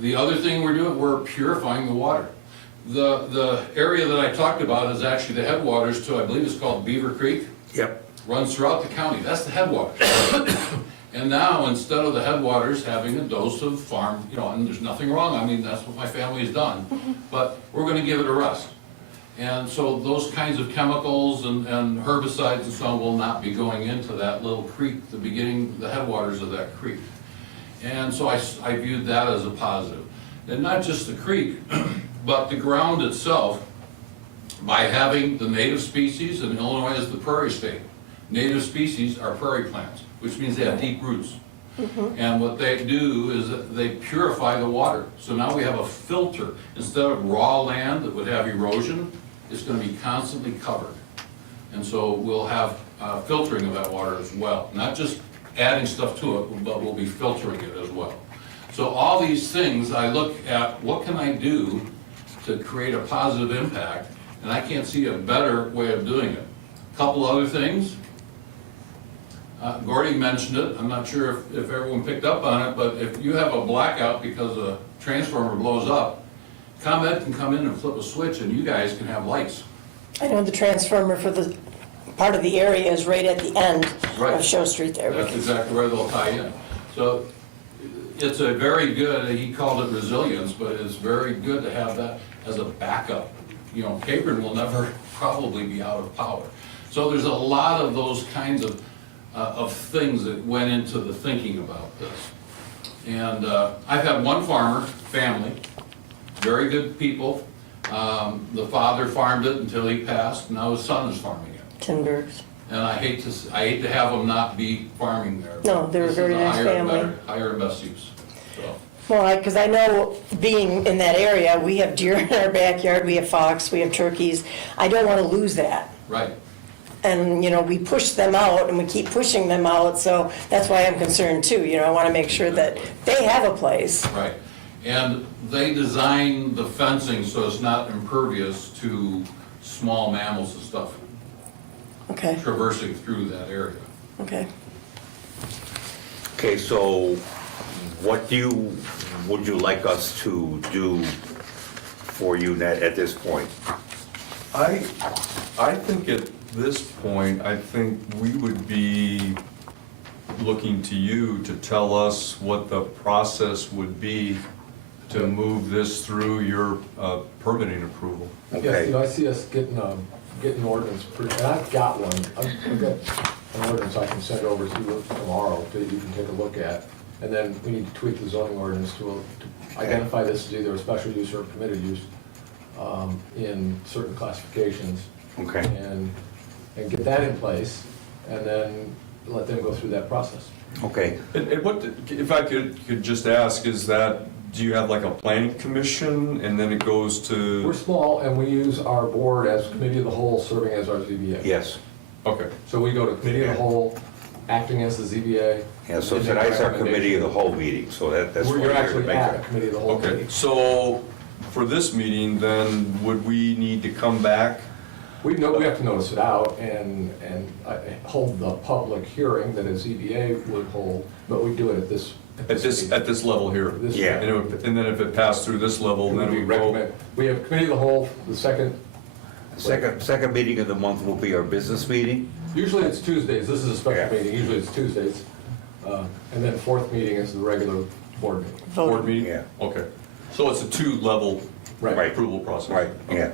The other thing we're doing, we're purifying the water. The area that I talked about is actually the headwaters to, I believe it's called Beaver Creek. Yep. Runs throughout the county. That's the headwaters. And now, instead of the headwaters having a dose of farm, and there's nothing wrong, I mean, that's what my family's done, but we're gonna give it a rest. And so those kinds of chemicals and herbicides and so on will not be going into that little creek, the headwaters of that creek. And so I viewed that as a positive. And not just the creek, but the ground itself, by having the native species, and Illinois is the prairie state. Native species are prairie plants, which means they have deep roots. And what they do is that they purify the water. So now we have a filter. Instead of raw land that would have erosion, it's going to be constantly covered. And so we'll have filtering of that water as well. Not just adding stuff to it, but we'll be filtering it as well. So all these things, I look at what can I do to create a positive impact, and I can't see a better way of doing it. A couple other things. Gordy mentioned it. I'm not sure if everyone picked up on it, but if you have a blackout because a transformer blows up, ComEd can come in and flip a switch and you guys can have lights. I know the transformer for the part of the area is right at the end Right. of Show Street there. That's exactly where they'll tie in. So it's a very good, he called it resilience, but it's very good to have that as a backup. Capron will never probably be out of power. So there's a lot of those kinds of things that went into the thinking about this. And I've had one farmer, family, very good people. The father farmed it until he passed, now his son is farming it. Timbergs. And I hate to have them not be farming there. No, they're a This is very the nice higher and family. better- Higher and best use, so. Well, because I know being in that area, we have deer in our backyard, we have fox, we have turkeys. I don't want to lose that. Right, And, we push them out and we keep pushing them out, so that's why I'm concerned too. I want to make sure that they have a place. right. And they design the fencing so it's not impervious to small mammals and stuff Okay, traversing through that area. okay. Okay, so what would you like us to do for you at this point? I think at this point, I think we would be looking to you to tell us what the process would be to move this through your permitting approval. Yes, I see us getting an ordinance, and I've got one. I've got an ordinance I can send over to you tomorrow that you can take a look at. And then we need to tweak the zoning ordinance to identify this as either a special use or a permitted use in certain classifications. Okay. and get that in place, and then let them go through that process. Okay. And what, if I could just ask, is that, do you have like a planning commission and then it goes We're to? small, and we use our board as committee of the whole, serving as our ZBA. Yes. Okay, So we go to committee of the whole, acting as the ZBA. Yeah, so and then tonight's our committee of the recommendation. whole meeting, so that's We're why we're here to actually make at a it. committee of the whole okay. meeting. So for this meeting, then would we need to come back? We have to notice it out and hold the public hearing that a ZBA would hold, but we do it at this. At this level here? This- Yeah. And then if it passed through this level, then We we go. recommend, we have committee of the whole, the second, Second meeting of the month will be our business meeting. usually it's Tuesdays, this is a Yeah. special meeting, usually it's Tuesdays. And then fourth meeting is the regular board meeting. Board meeting? Yeah. Okay. So it's a two-level Right. approval process? Right, yeah.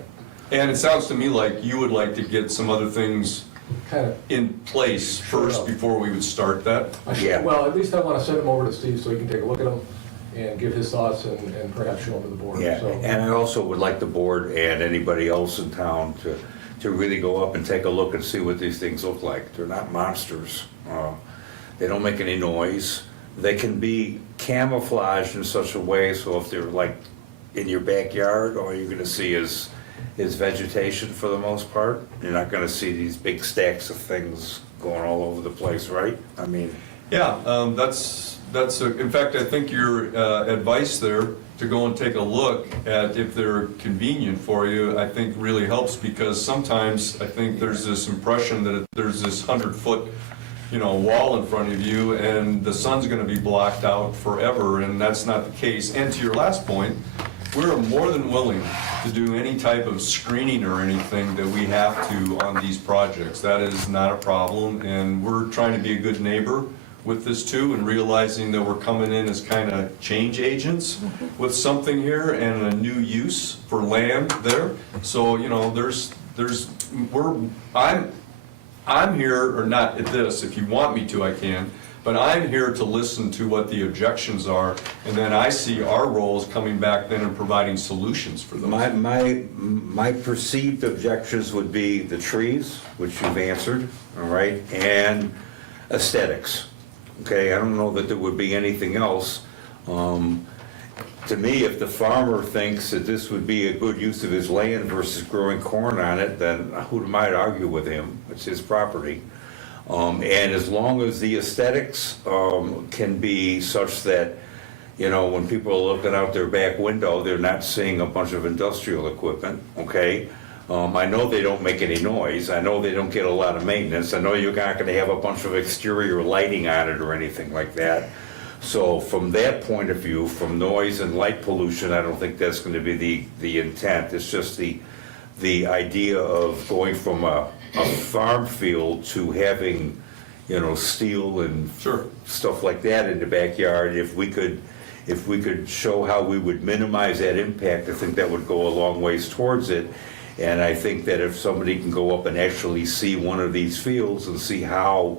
And it sounds to me like you would like to get some other things Kind of, in place first Sure. before we would start that? Yeah. well, at least I want to send them over to Steve so he can take a look at them and give his thoughts and perhaps show them to the board, Yeah, so. and I also would like the board and anybody else in town to really go up and take a look and see what these things look like. They're not monsters. They don't make any noise. They can be camouflaged in such a way so if they're like in your backyard, all you're gonna see is vegetation for the most part. You're not gonna see these big stacks of things going all over the place, right? I mean, Yeah, in fact, I think your advice there to go and take a look at if they're convenient for you, I think really helps because sometimes I think there's this impression that there's this 100-foot, wall in front of you and the sun's gonna be blocked out forever, and that's not the case. And to your last point, we're more than willing to do any type of screening or anything that we have to on these projects. That is not a problem, and we're trying to be a good neighbor with this too, and realizing that we're coming in as kind of change agents with something here and a new use for land there. So, I'm here, or not at this, if you want me to, I can, but I'm here to listen to what the objections are, and then I see our roles coming back then and providing solutions for those. my perceived objections would be the trees, which you've answered, all right, and aesthetics. Okay, I don't know that there would be anything else. To me, if the farmer thinks that this would be a good use of his land versus growing corn on it, then who am I to argue with him? It's his property. And as long as the aesthetics can be such that, when people are looking out their back window, they're not seeing a bunch of industrial equipment, okay? I know they don't make any noise. I know they don't get a lot of maintenance. I know you're not gonna have a bunch of exterior lighting on it or anything like that. So from that point of view, from noise and light pollution, I don't think that's gonna be the intent. It's just the idea of going from a farm field to having, steel and Sure. stuff like that in the backyard. If we could show how we would minimize that impact, I think that would go a long ways towards it. And I think that if somebody can go up and actually see one of these fields and see how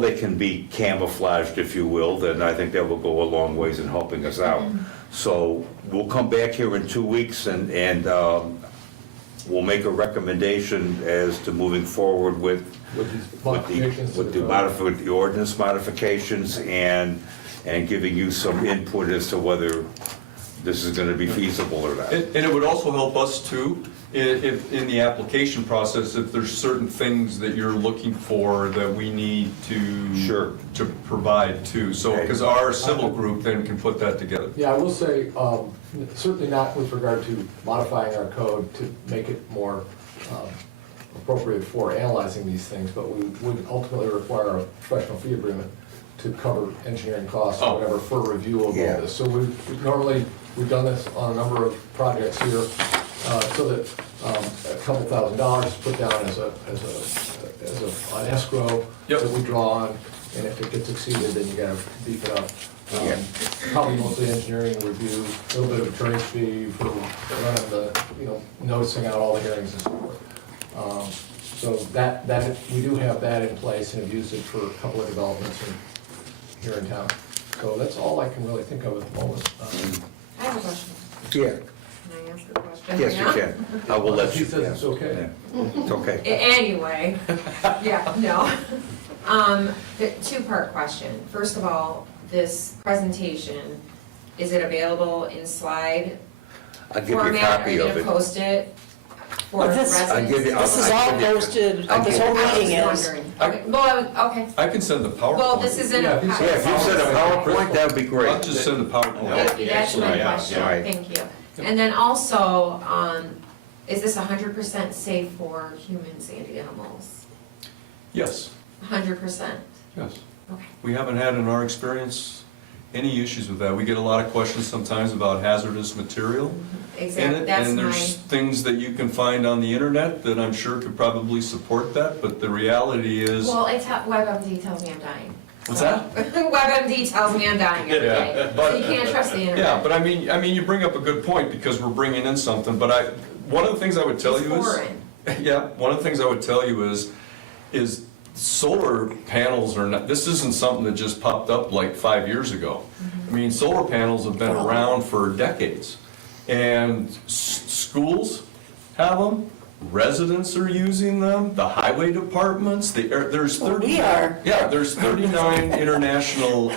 they can be camouflaged, if you will, then I think that will go a long ways in helping us out. So we'll come back here in 2 weeks and we'll make a recommendation as to moving forward with these modifications to with the code. the ordinance modifications and giving you some input as to whether this is gonna be feasible or not. And it would also help us too, if, in the application process, if there's certain things that you're looking for that we need to. Sure. To provide too, so, Okay. because our civil group then can put that together. Yeah, I will say, certainly not with regard to modifying our code to make it more appropriate for analyzing these things, but we would ultimately require a professional fee agreement to cover engineering costs or Oh. whatever for review of all Yeah. this. So we've done this on a number of projects here, so that a couple $1,000 is put down as an escrow Yep. that we draw on, and if it gets exceeded, then you gotta beef it up. Yeah. Probably mostly engineering review, a little bit of attorney's fee for running the, noticing out all the hearings and so forth. So that, we do have that in place and have used it for a couple of developments here in town. So that's all I can really think of at the moment. I have a question. Yeah. Can I ask a question? Yes, you now? can. I will let He you. says yes. it's okay. Yeah. It's okay. Anyway, yeah, no. The two-part question. First of all, this presentation, is it available in slide I'll give you a format? copy Are of you it. gonna post it for Well, this- residents? I'll give you- This is all posted, this whole I was meeting is. wondering. Okay, well, okay. I can send the PowerPoint. Well, this is in Yeah, a. if you Yeah, if you said a PowerPoint, that would be great. I'll just send the PowerPoint. That's my question, yeah. thank you. And then also, is this 100% safe for humans and animals? Yes, 100%? yes. Okay. We haven't had in our experience any issues with that. We get a lot of questions sometimes about hazardous material in Exactly, it. that's And my, there's things that you can find on the internet that I'm sure could probably support that, but the reality is. well, WebMD tells me I'm dying. What's So- that? WebMD tells me I'm dying every Yeah, day, but- so you can't trust the internet. Yeah, but I mean, you bring up a good point because we're bringing in something, but one of the things I would tell It's you is. foreign. Yeah, one of the things I would tell you is solar panels are not, this isn't something that just popped up like 5 years ago. I mean, solar panels have been around for decades. And schools have them, residents are using them, the highway departments, there's Well, 30. we are. Yeah, there's 39 international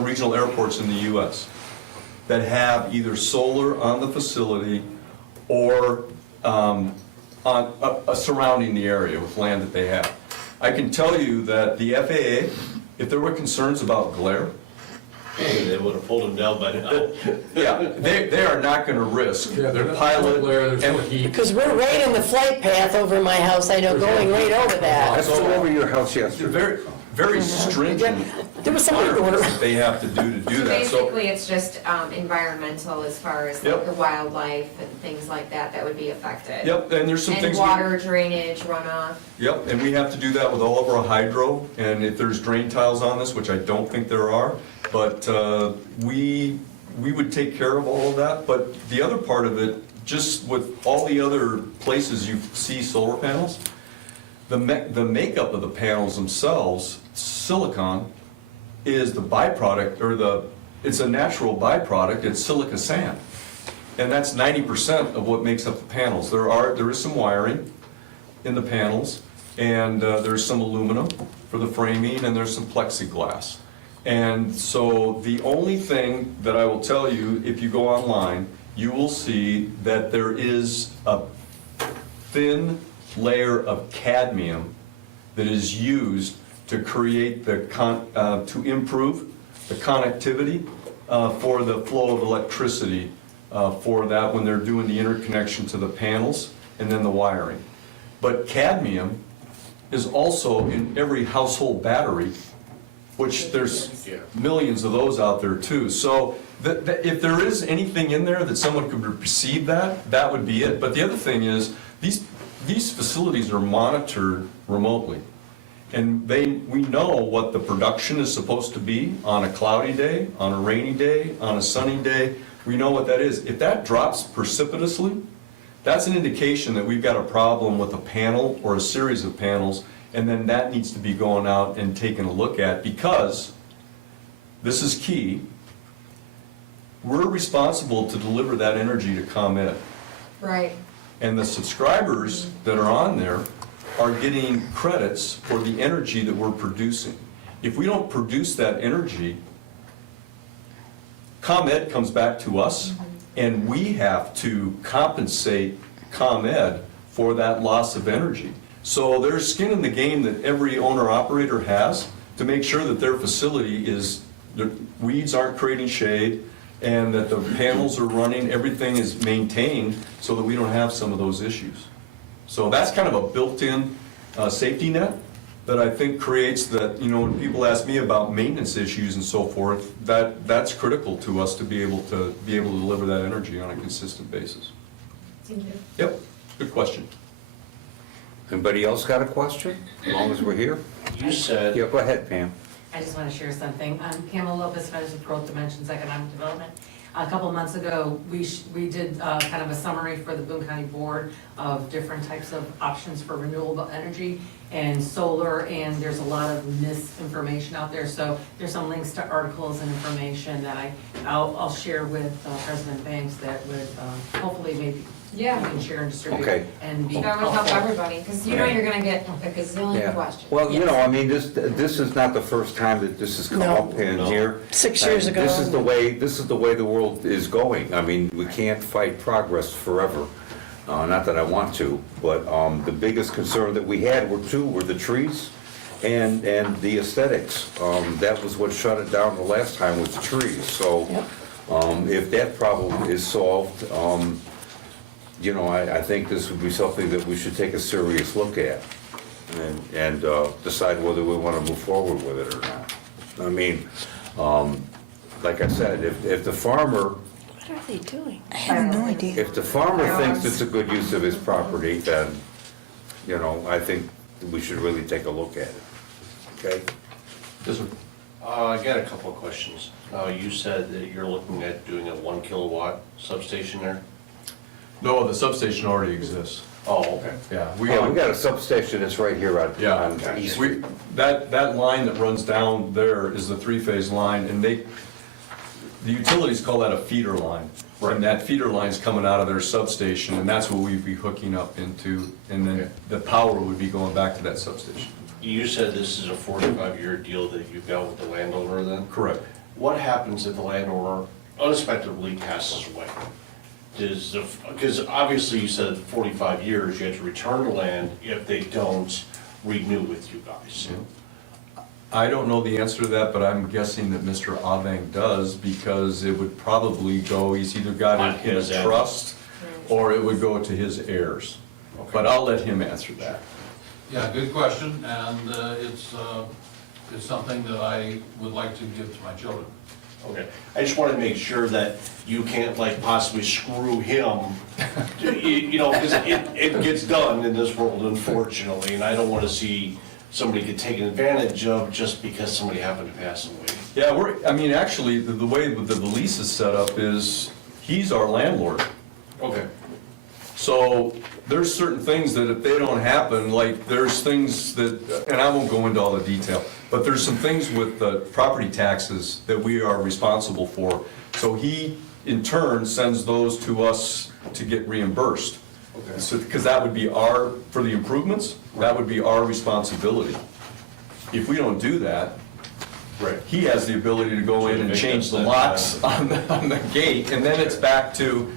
regional airports in the US that have either solar on the facility or surrounding the area with land that they have. I can tell you that the FAA, if there were concerns about glare, They would have pulled him down by now. yeah, they are not gonna risk Yeah, their there's no pilot. glare, there's no and- heat. Because we're right in the flight path over my house, I know, going right over I that. flew over your house They're yesterday. very, very stringent There was somebody going requirements around. that they have to do So that, so. basically, it's just environmental as far as like Yep. the wildlife and things like that would be affected. Yep, and there's some And things. water drainage, runoff. Yep, and we have to do that with all of our hydro, and if there's drain tiles on this, which I don't think there are, but we would take care of all of that. But the other part of it, just with all the other places you see solar panels, the makeup of the panels themselves, silicon, is the byproduct, it's a natural byproduct, it's silica sand. And that's 90% of what makes up the panels. There is some wiring in the panels, and there's some aluminum for the framing, and there's some plexiglass. And so the only thing that I will tell you, if you go online, you will see that there is a thin layer of cadmium that is used to create to improve the connectivity for the flow of electricity for that when they're doing the interconnection to the panels and then the wiring. But cadmium is also in every household battery, which there's millions of those out there too. So if there is anything in there that someone could perceive that would be it. But the other thing is, these facilities are monitored remotely. And we know what the production is supposed to be on a cloudy day, on a rainy day, on a sunny day. We know what that is. If that drops precipitously, that's an indication that we've got a problem with a panel or a series of panels, and then that needs to be going out and taken a look at, because this is key. We're responsible to deliver that energy to ComEd. Right. And the subscribers that are on there are getting credits for the energy that we're producing. If we don't produce that energy, ComEd comes back to us, and we have to compensate ComEd for that loss of energy. So there's skin in the game that every owner-operator has to make sure that their facility the weeds aren't creating shade, and that the panels are running, everything is maintained so that we don't have some of those issues. So that's kind of a built-in safety net that I think creates that, when people ask me about maintenance issues and so forth, that's critical to us to be able to deliver that energy on a consistent basis. Thank you. Yep, good question. Anybody else got a question, as long as we're here? You said, Yeah, go ahead, Pam. I just want to share something. I'm Pamela Lopez, Vice of Growth Dimensions Economic Development. A couple months ago, we did kind of a summary for the Boone County Board of different types of options for renewable energy and solar, and there's a lot of misinformation out there. So there's some links to articles and information that I'll share with President Banks that would hopefully maybe you Yeah. can share and distribute. Okay. And be That would help helpful. everybody, because you know you're gonna get a gazillion Yeah. questions. Well, you know, I mean, this is not the first time that this has come No. up in here. 6 years And ago. This is the way the world is going. I mean, we can't fight progress forever. Not that I want to, but the biggest concern that we had were the trees and the aesthetics. That was what shut it down the last time, was the trees. So if that problem is solved, you know, I think this would be something that we should take a serious look at and decide whether we want to move forward with it or not. I mean, like I said, if the farmer, What are they doing? I have no idea. if the farmer thinks it's a good use of his property, then, you know, I think we should really take a look at it. Okay? Yes, sir. I got a couple of questions. Now, you said that you're looking at doing a 1 kilowatt substation there? No, the substation already exists. Oh, okay. Yeah. Yeah, we got a substation that's right here on Yeah, East. that line that runs down there is the three-phase line, and the utilities call that a feeder line. And that feeder line's coming out of their substation, and that's what we'd be hooking up into, and then the power would be going back to that substation. You said this is a 45-year deal that you've got with the landowner then? Correct. What happens if the landowner unexpectedly passes away? Because obviously you said 45 years, you have to return the land if they don't renew with you guys. I don't know the answer to that, but I'm guessing that Mr. Avang does, because it would probably go, he's either got On it in his a end. trust, or it would go to his heirs. But I'll let him answer that. Yeah, good question, and it's something that I would like to give to my children. Okay, I just wanted to make sure that you can't like possibly screw him, you know, because it gets done in this world unfortunately, and I don't want to see somebody get taken advantage of just because somebody happened to pass away. Yeah, actually, the way that the lease is set up is, he's our landlord. Okay. So there's certain things that if they don't happen, like there's things that, and I won't go into all the detail, but there's some things with the property taxes that we are responsible for. So he, in turn, sends those to us to get reimbursed. Okay. So, because that would be for the improvements, that would be our responsibility. If we don't do that, Right. he has the ability to go in and change the locks on the gate, and then it's back to,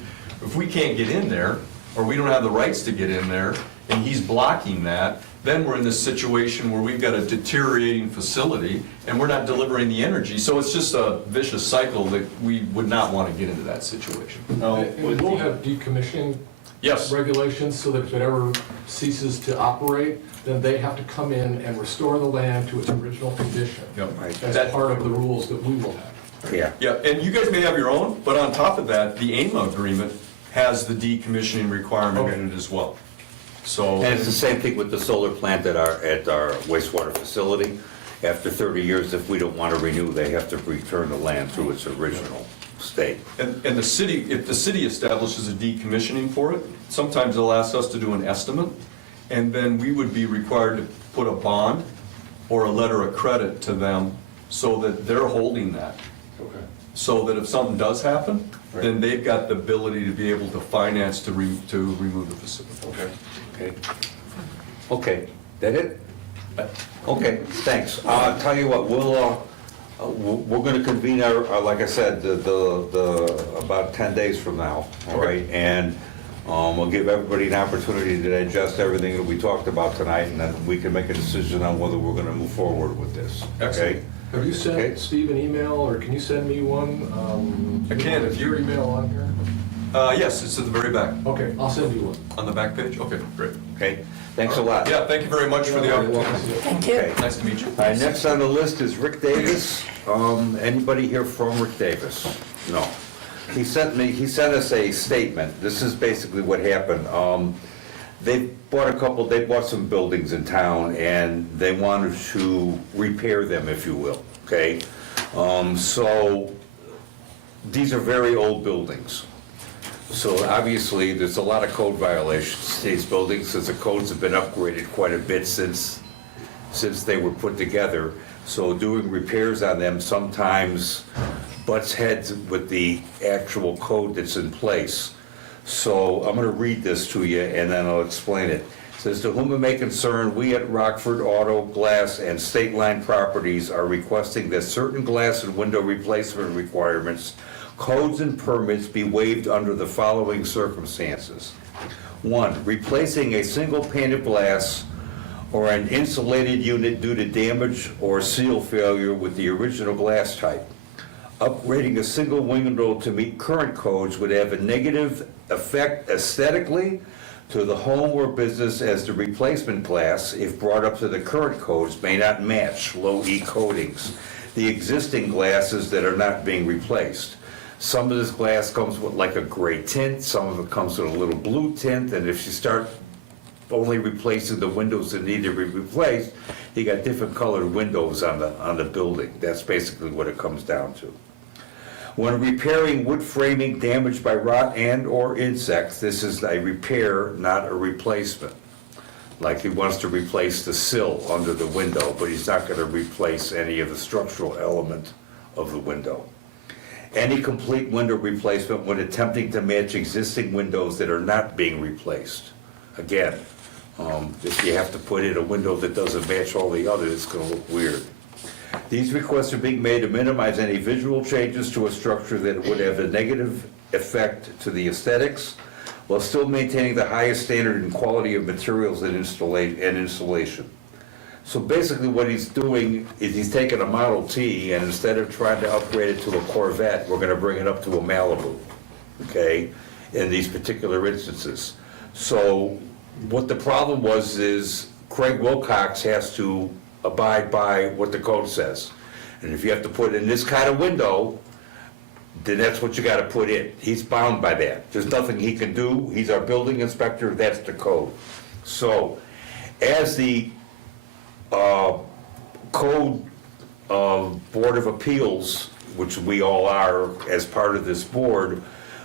if we can't get in there, or we don't have the rights to get in there, and he's blocking that, then we're in this situation where we've got a deteriorating facility, and we're not delivering the energy. So it's just a vicious cycle that we would not want to get into that situation. No, And we will have decommissioning Yes. regulations, so that if it ever ceases to operate, then they have to come in and restore the land to its original condition. Yep. As That- part of the rules that we will have. Yeah. Yeah, and you guys may have your own, but on top of that, the AIMA agreement has the decommissioning requirement in it as well. So. And it's the same thing with the solar plant at our wastewater facility. After 30 years, if we don't want to renew, they have to return the land to its original state. And the city, if the city establishes a decommissioning for it, sometimes they'll ask us to do an estimate, and then we would be required to put a bond or a letter of credit to them so that they're holding that. Okay. So that if something does happen, then they've got the ability to be able to finance to remove the facility. Okay. Okay. Okay, that it? Okay, thanks. I'll tell you what, we're gonna convene our, like I said, about 10 days from now, all right? And we'll give everybody an opportunity to digest everything that we talked about tonight, and then we can make a decision on whether we're gonna move forward with this, okay? Excellent. Have you Okay. sent Steve an email, or can you send me one? I can, if Is your email on here? Yes, it's at the very back, Okay, I'll send you one. on the back page. Okay, great. Okay, thanks a lot. Yeah, thank you very much for the opportunity. Thank you. Okay. Nice to meet you. All right, next on the list is Rick Davis. Anybody here from Rick Davis? No. He sent us a statement. This is basically what happened. They bought some buildings in town, and they wanted to repair them, if you will, okay? So these are very old buildings. So obviously, there's a lot of code violations to these buildings, since the codes have been upgraded quite a bit since they were put together. So doing repairs on them sometimes butts heads with the actual code that's in place. So I'm gonna read this to you, and then I'll explain it. It says, "To whom it may concern, we at Rockford Auto, Glass, and State Line Properties are requesting that certain glass and window replacement requirements, codes, and permits be waived under the following circumstances. 1, replacing a single pane of glass or an insulated unit due to damage or seal failure with the original glass type. Upgrading a single window to meet current codes would have a negative effect aesthetically to the home or business, as the replacement glass, if brought up to the current codes, may not match low E coatings, the existing glasses that are not being replaced. Some of this glass comes with like a gray tint, some of it comes with a little blue tint, and if you start only replacing the windows that need to be replaced, you got different colored windows on the building. That's basically what it comes down to. When repairing wood framing damaged by rot and/or insects, this is a repair, not a replacement. Like he wants to replace the sill under the window, but he's not gonna replace any of the structural element of the window. Any complete window replacement when attempting to match existing windows that are not being replaced. Again, if you have to put in a window that doesn't match all the others, it's gonna look weird. These requests are being made to minimize any visual changes to a structure that would have a negative effect to the aesthetics, while still maintaining the highest standard and quality of materials and installation. So basically what he's doing is he's taking a Model T, and instead of trying to upgrade it to a Corvette, we're gonna bring it up to a Malibu, okay, in these particular instances. So what the problem was is Craig Wilcox has to abide by what the code says. And if you have to put in this kind of window, then that's what you gotta put in. He's bound by that. There's nothing he can do. He's our building inspector, that's the code. So, as the Code Board of Appeals, which we all are as part of this board,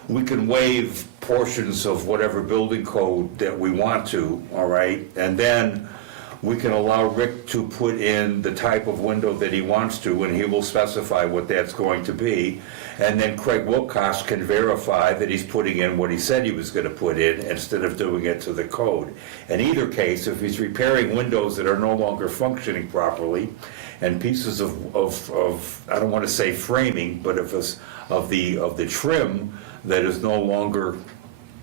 we can waive portions of whatever building code that we want to, all right? And then we can allow Rick to put in the type of window that he wants to, and he will specify what that's going to be. And then Craig Wilcox can verify that he's putting in what he said he was gonna put in, instead of doing it to the code. In either case, if he's repairing windows that are no longer functioning properly, and pieces of I don't wanna say framing, but of the trim that is no longer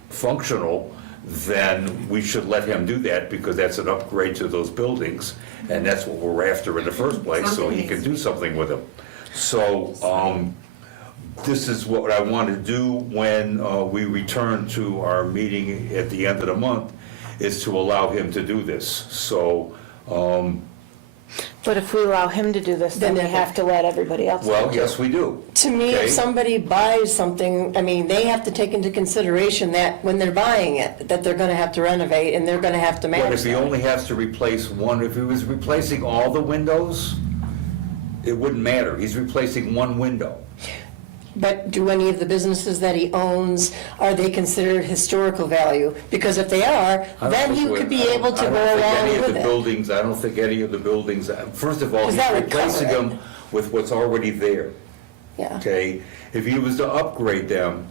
functional, then we should let him do that, because that's an upgrade to those buildings, and that's what we're after in the first place, so he can do something with them. So, this is what I want to do when we return to our meeting at the end of the month, is to allow him to do this. So, But if we allow him to do this, then we have to let everybody else do it. well, yes, we do. To me, Okay. if somebody buys something, I mean, they have to take into consideration that when they're buying it, that they're gonna have to renovate, and they're gonna have to But match if he that. only has to replace one, if he was replacing all the windows, it wouldn't matter. He's replacing one window. But do any of the businesses that he owns, are they considered historical value? Because if they are, then you could be able to go along with it. I don't think any of the buildings, first of all, 'Cause he's that would cover replacing it. them with what's already there, Yeah. okay? If he was to upgrade them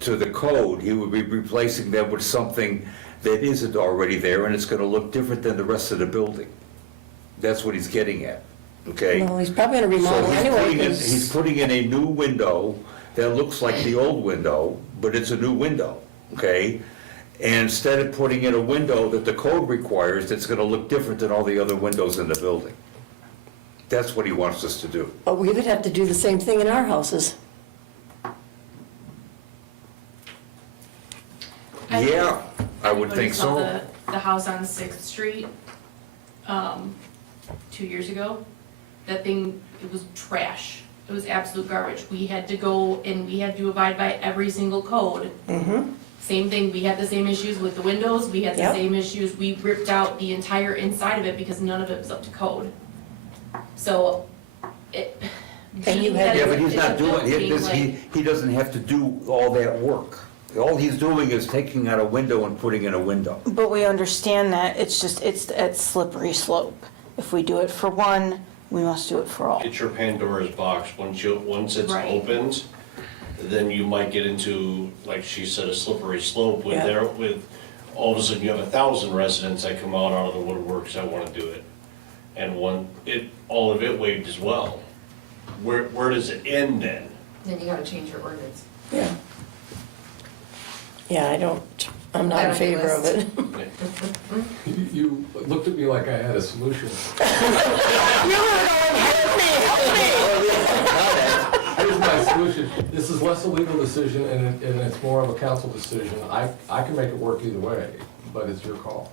to the code, he would be replacing them with something that isn't already there, and it's gonna look different than the rest of the building. That's what he's getting at, okay? Well, he's probably gonna So remodel he's anyway, putting in, 'cause- he's putting in a new window that looks like the old window, but it's a new window, okay? And instead of putting in a window that the code requires, that's gonna look different than all the other windows in the building. That's what he wants us to do. But we would have to do the same thing in our houses. Yeah, I would think Everybody saw so. the house on 6th Street, 2 years ago. That thing, it was trash. It was absolute garbage. We had to go and we had to abide by every single code. Same thing, we had the same issues with the windows, we had the Yep. same issues, we ripped out the entire inside of it because none of it was up to code. So, And you had- Yeah, but he's It's not a doing, building, like- he doesn't have to do all that work. All he's doing is taking out a window and putting in a window. But we understand that, it's just, it's that slippery slope. If we do it for one, we must do it for all. It's your Pandora's box. Once it's Right. opened, then you might get into, like she said, a slippery slope with Yeah. all of a sudden you have 1,000 residents that come out of the woodworks that wanna do it. And all of it waived as well. Where does it end then? Then you gotta change your ordinance. Yeah. Yeah, I'm not in favor of it. You looked at me like I had a solution. Here's my solution. This is less a legal decision and it's more of a council decision. I can make it work either way, but it's your call.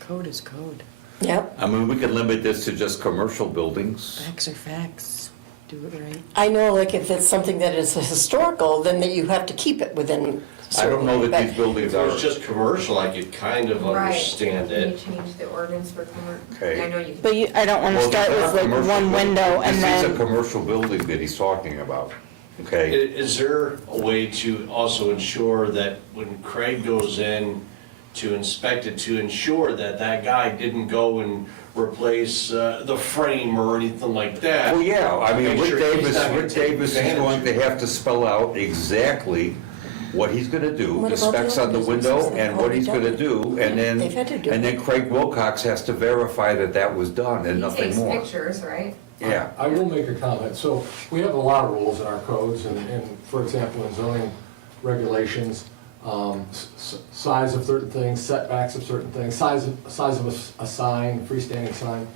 Code is code. Yep. I mean, we could limit this to just commercial buildings. Facts are facts. Do it right. I know, like, if it's something that is historical, then that you have to keep it within. I don't know that certain- these buildings If it are, was just commercial, I could kind of understand Can you it. change the ordinance for commercial? Okay. I know you But I don't want to well, start these are with like commercial one buildings. window and This is a then, commercial building that he's talking about, okay? Is there a way to also ensure that when Craig goes in to inspect it, to ensure that that guy didn't go and replace the frame or anything like that? Well, yeah, I mean, Make Rick sure he's Davis, not gonna Rick take Davis is advantage going of to it. have to spell out exactly what he's gonna do, What the about the specs other on the businesses window that and have what already he's done gonna it? do, and then, They've had to do and it. then Craig Wilcox has to verify that that was done and He nothing takes more. pictures, right? Yeah, I will make a comment. So we have a lot of rules in our codes and for example, in zoning regulations, size of certain things, setbacks of certain things, size of a sign, freestanding sign.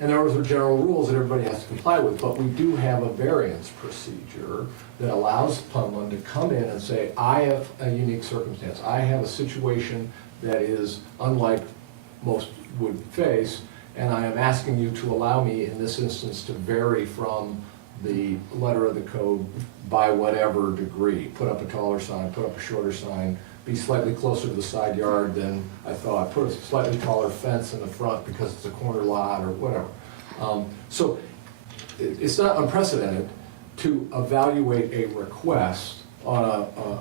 And those are general rules that everybody has to comply with, but we do have a variance procedure that allows someone to come in and say, I have a unique circumstance. I have a situation that is unlike most would face, and I am asking you to allow me, in this instance, to vary from the letter of the code by whatever degree. Put up a taller sign, put up a shorter sign, be slightly closer to the side yard than I thought, put a slightly taller fence in the front because it's a corner lot or whatever. So it's not unprecedented to evaluate a request on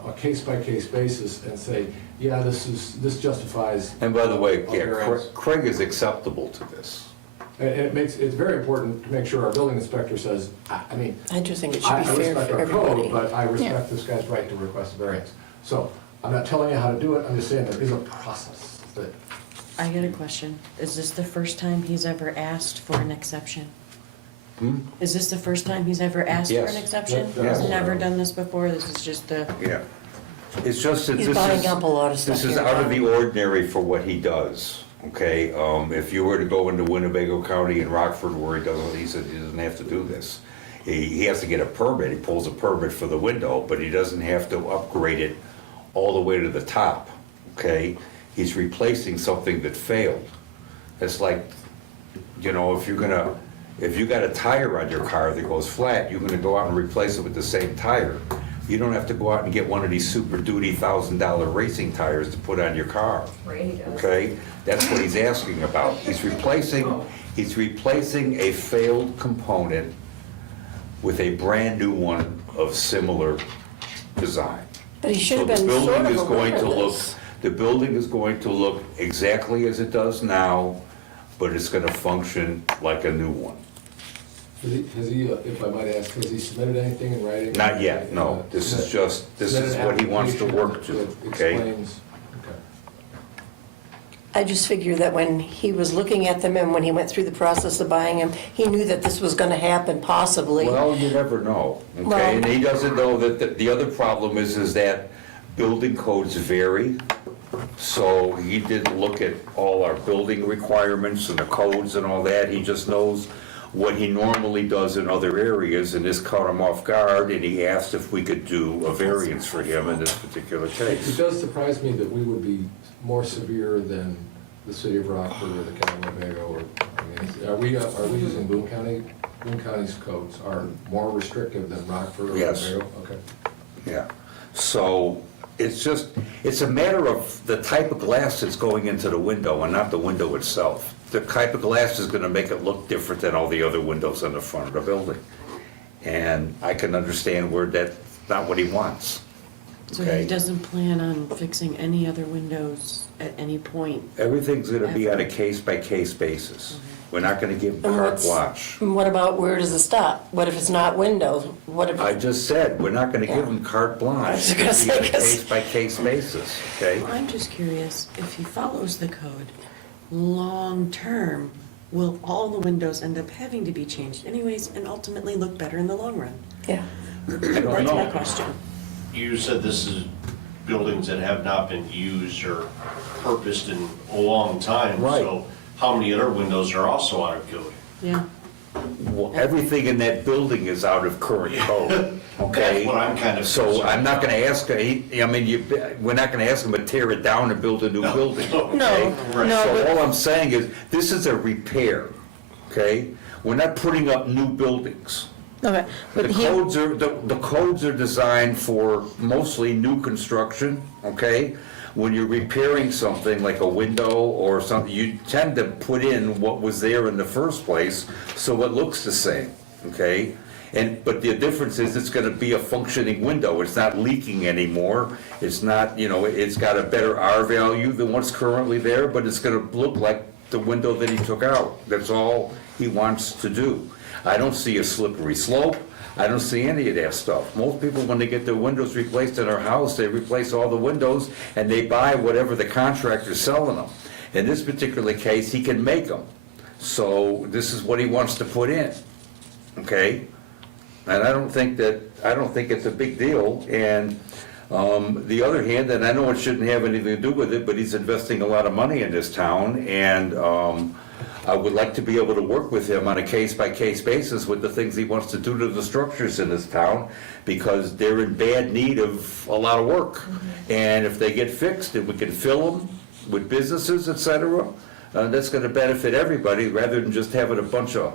a case-by-case basis and say, yeah, this justifies. and by the way, a yeah, variance. Craig is acceptable to this. And it's very important to make sure our building inspector says, I mean, I just think it should I be fair respect for our everybody. code, but I respect this guy's right to request a variance. So I'm not telling you how to do it, I'm just saying there is a process that, I got a question. Is this the first time he's ever asked for an exception? Is this the first time he's ever asked for Yes. an exception? Yes. He's never done this before, this is just the, Yeah. It's just that He's this buying is, up a lot of stuff this is here. out of the ordinary for what he does, okay? If you were to go into Winnebago County and Rockford where he said he doesn't have to do this. He has to get a permit, he pulls a permit for the window, but he doesn't have to upgrade it all the way to the top, okay? He's replacing something that failed. It's like, you know, if you got a tire on your car that goes flat, you're gonna go out and replace it with the same tire. You don't have to go out and get one of these Super Duty $1,000 racing tires to put on your car, Brady does. okay? That's what he's asking about. He's replacing a failed component with a brand-new one of similar design. But he should So have the been building sort of is going aware to of look, this. the building is going to look exactly as it does now, but it's gonna function like a new one. has he, if I might ask, has he submitted anything in writing? Not yet, no. This is what he wants to work to, okay? Explains, okay. I just figure that when he was looking at them and when he went through the process of buying them, he knew that this was gonna happen possibly. Well, you never know, Well- okay? And he doesn't know that, the other problem is that building codes vary. So he didn't look at all our building requirements and the codes and all that. He just knows what he normally does in other areas, and this caught him off guard, and he asked if we could do a variance for him in this particular It case. does surprise me that we would be more severe than the city of Rockford or the county of Winnebago, or, I mean, are we using Boone County? Boone County's codes are more restrictive than Rockford or Yes. Winnebago? Okay. Yeah, so, it's a matter of the type of glass that's going into the window and not the window itself. The type of glass is gonna make it look different than all the other windows on the front of the building. And I can understand where that's not what he wants. So Okay. he doesn't plan on fixing any other windows at any point? Everything's gonna be on a case-by-case basis. We're not gonna give him And carte what's- blanche. And what about, where does it stop? What if it's not windows? What if, I just said, we're not gonna give him carte blanche. I was It's gonna gonna be on a say, 'cause- case-by-case basis, okay? I'm just curious, if he follows the code, long-term, will all the windows end up having to be changed anyways and ultimately look better in the long run? yeah. I don't That's my know. question. You said this is buildings that have not been used or purposed in a long time. Right. So how many other windows are also out of code? Yeah. Well, everything in that building is out of current code, okay? That's what I'm kind of So concerned I'm not about. gonna ask, we're not gonna ask him to tear it down and build a new building, okay? No, Right. no, So but- all I'm saying is, this is a repair, okay? We're not putting up new buildings. Okay, The but he, the codes are designed for mostly new construction, okay? When you're repairing something like a window or something, you tend to put in what was there in the first place, so it looks the same, okay? But the difference is it's gonna be a functioning window, it's not leaking anymore, it's not, it's got a better R value than what's currently there, but it's gonna look like the window that he took out. That's all he wants to do. I don't see a slippery slope. I don't see any of that stuff. Most people, when they get their windows replaced in their house, they replace all the windows and they buy whatever the contractor's selling them. In this particular case, he can make them. So this is what he wants to put in, okay? And I don't think it's a big deal. And the other hand, and I know it shouldn't have anything to do with it, but he's investing a lot of money in this town, and I would like to be able to work with him on a case-by-case basis with the things he wants to do to the structures in this town, because they're in bad need of a lot of work. And if they get fixed, and we can fill them with businesses, et cetera, that's gonna benefit everybody, rather than just having a bunch of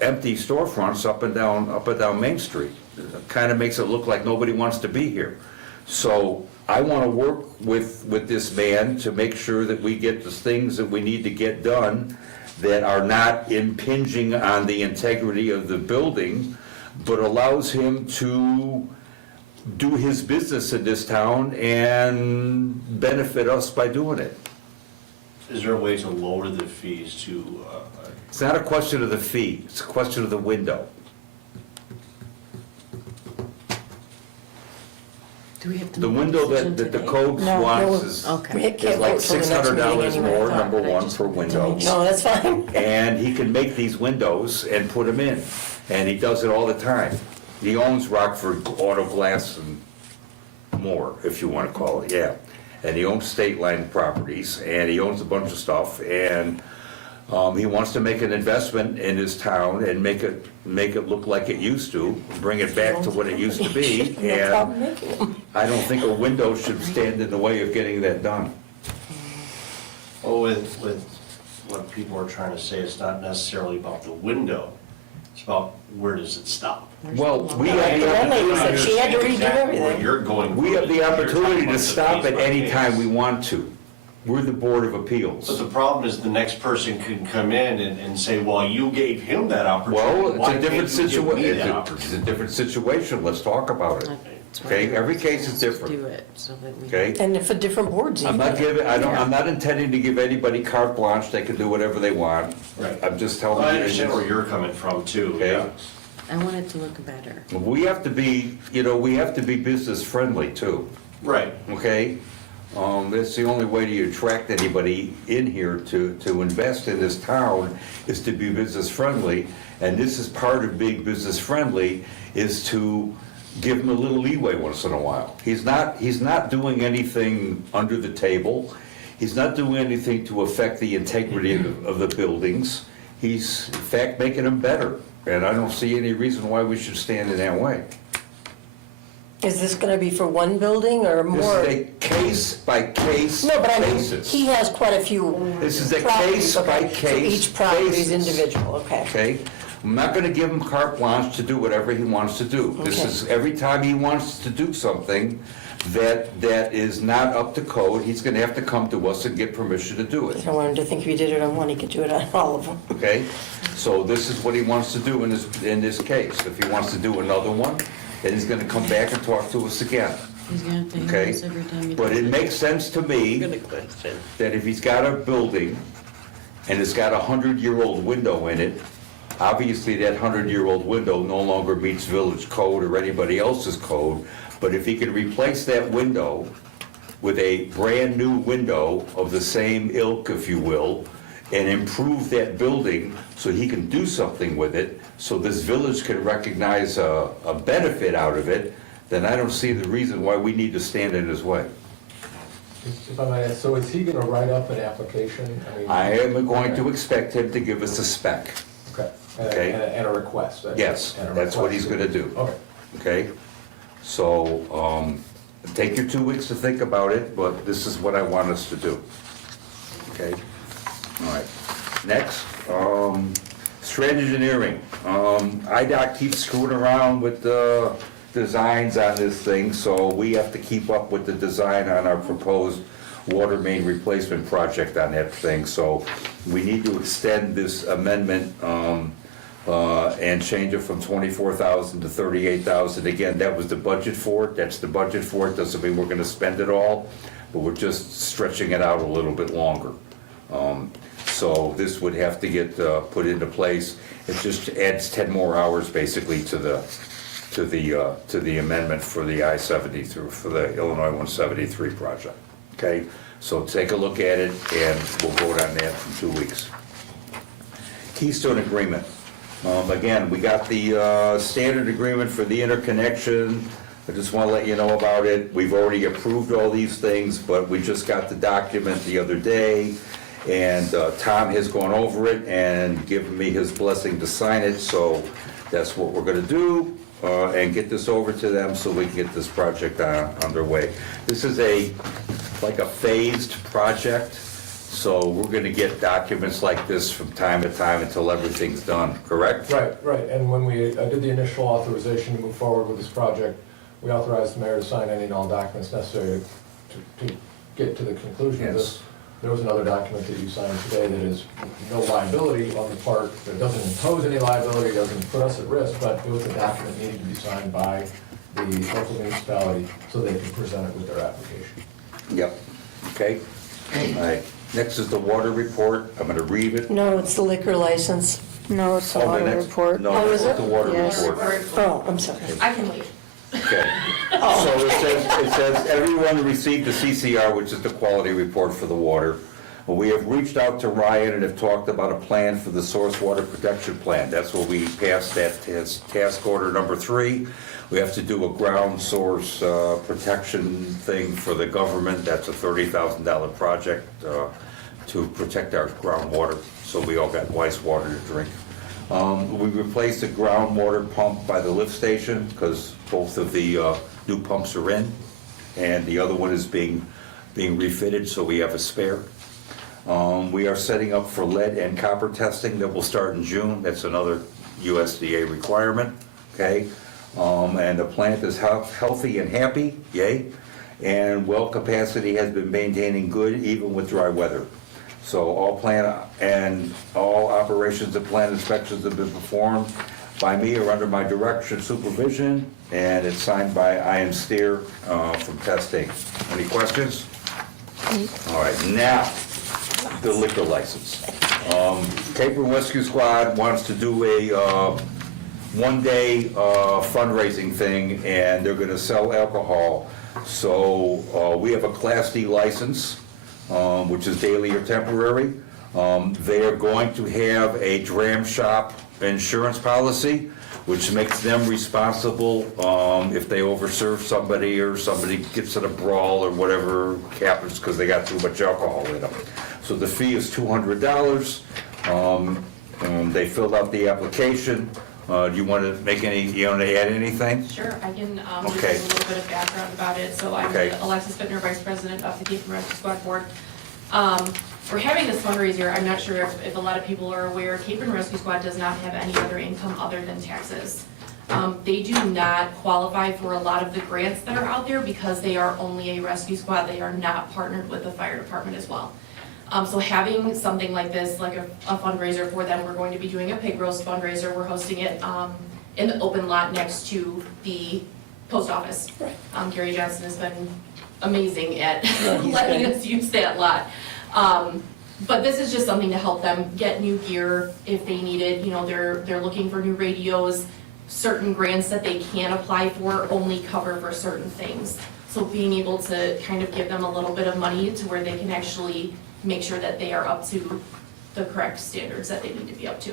empty storefronts up and down Main Street. It kind of makes it look like nobody wants to be here. So I want to work with this man to make sure that we get the things that we need to get done that are not impinging on the integrity of the building, but allows him to do his business in this town and benefit us by doing it. Is there a way to lower the fees to, It's not a question of the fee, it's a question of the window. Do we have to The make a window decision that the today? code No, wants no, is Okay. we can't is like vote till the next meeting $600 anyway. more, I number thought, I one, just for wanted to windows. No, that's fine. And he can make these windows and put them in, and he does it all the time. He owns Rockford Auto Glass and more, if you want to call it, yeah. And he owns State Line Properties, and he owns a bunch of stuff, and he wants to make an investment in his town and make it look like it used to, bring it back to what it used to be, No and problem making them. I don't think a window should stand in the way of getting that done. with what people are trying to say, it's not necessarily about the window, it's about where does it stop? Well, we have the That lady said she had to redo Exactly where everything. you're going. We have the You're talking opportunity about to the stop case at by any case. time we want to. We're the Board of But Appeals. the problem is the next person can come in and say, well, you gave him that opportunity. Well, it's Why a different can't you give me that situation. It's opportunity?" a different situation. Let's talk about it. That's why Okay, we're every case is supposed to different. Do it, so that we. Okay? And for different boards I'm even. not I'm not intending to give anybody carte blanche. They can do whatever they want. Right. I'm just telling Well, you. I understand where you're coming from too, Okay. yeah. I want it to look better. We have to be, we have to be business friendly too. Right. Okay? That's the only way to attract anybody in here to invest in this town, is to be business friendly. And this is part of being business friendly, is to give him a little leeway once in a while. He's not doing anything under the table. He's not doing anything to affect the integrity of the buildings. He's, in fact, making them better. And I don't see any reason why we should stand in that way. Is this gonna be for one building or This more? is a case-by-case No, but I mean, basis. he has quite a few This is a properties, okay? case-by-case So each property is basis. individual, okay. Okay? I'm not gonna give him carte blanche to do whatever he wants to do. This Okay. is, every time he wants to do something that is not up to code, he's gonna have to come to us and get permission to do I it, don't want him to think if he did it on one, he could do it on all of them. okay? So this is what he wants to do in this case. If he wants to do another one, then he's gonna come back and talk to us again, He's gonna have to okay? hear us every time he But does it makes sense to me that if he's got a building and it's got a 100-year-old window in it, obviously that 100-year-old window no longer meets village code or anybody else's code, but if he can replace that window with a brand-new window of the same ilk, if you will, and improve that building so he can do something with it, so this village can recognize a benefit out of it, then I don't see the reason why we need to stand in his way. If I might ask, so is he gonna write up an application? mean- I am going to expect him to give us a spec, Okay. Okay. And a request? yes, And a that's what he's request. gonna do, Okay. okay? So, take your 2 weeks to think about it, but this is what I want us to do, okay? All right, next, Strand Engineering. IDOT keeps screwing around with the designs on this thing, so we have to keep up with the design on our proposed water main replacement project on that thing. So we need to extend this amendment and change it from 24,000 to 38,000. Again, that was the budget for it, that's the budget for it, doesn't mean we're gonna spend it all, but we're just stretching it out a little bit longer. So this would have to get put into place. It just adds 10 more hours basically to the amendment for the I-70 through, for the Illinois 173 project. Okay, so take a look at it and we'll vote on that in 2 weeks. Keystone Agreement. Again, we got the standard agreement for the interconnection. I just want to let you know about it. We've already approved all these things, but we just got the document the other day. And Tom has gone over it and given me his blessing to sign it, so that's what we're gonna do, and get this over to them so we can get this project underway. This is like a phased project, so we're gonna get documents like this from time to time until everything's done, correct? Right, and when we did the initial authorization to move forward with this project, we authorized the mayor to sign any and all documents necessary to get to the conclusion of this. Yes. There was another document that you signed today that is no liability on the part, that doesn't impose any liability, doesn't put us at risk, but it was a document needing to be signed by the local municipality so they can present it with their application. Yep, okay. All right, next is the water report, I'm gonna read it. No, it's the liquor license. No, it's the Oh, the water next- report. no, Oh, is it's it? the water Yes. report. Oh, I'm sorry. I can wait. Okay, so it says, everyone received the CCR, which is the quality report for the water. We have reached out to Ryan and have talked about a plan for the source water protection plan. That's what we passed, that task order number 3. We have to do a ground source protection thing for the government. That's a $30,000 project to protect our groundwater, so we all got nice water to drink. We replaced the groundwater pump by the lift station because both of the new pumps are in, and the other one is being refitted, so we have a spare. We are setting up for lead and copper testing that will start in June. That's another USDA requirement, okay? And the plant is healthy and happy, yay. And well capacity has been maintaining good even with dry weather. So all plant and all operations and plant inspections have been performed by me or under my direction supervision, and it's signed by Ian Steer from testing. Any questions? All right, now, the liquor license. Capron Rescue Squad wants to do a one-day fundraising thing, and they're gonna sell alcohol. So we have a Class D license, which is daily or temporary. They are going to have a dram shop insurance policy, which makes them responsible if they overserve somebody or somebody gets in a brawl or whatever happens because they got too much alcohol in them. So the fee is $200. They filled out the application. Do you want to make any, you want to add anything? Sure, I can just Okay. give a little bit of background about it. So I'm Okay. Alexis Bittner, Vice President of the Capron Rescue Squad Board. we're having this fundraiser, I'm not sure if a lot of people are aware, Capron Rescue Squad does not have any other income other than taxes. They do not qualify for a lot of the grants that are out there because they are only a rescue squad, they are not partnered with the fire department as well. So having something like this, like a fundraiser for them, we're going to be doing a pig roast fundraiser, we're hosting it, in the open lot next to the post office. Gary Johnson has been amazing at letting us use that lot. But this is just something to help them get new gear if they need it, you know, they're looking for new radios. Certain grants that they can apply for only cover for certain things. So being able to kind of give them a little bit of money to where they can actually make sure that they are up to the correct standards that they need to be up to.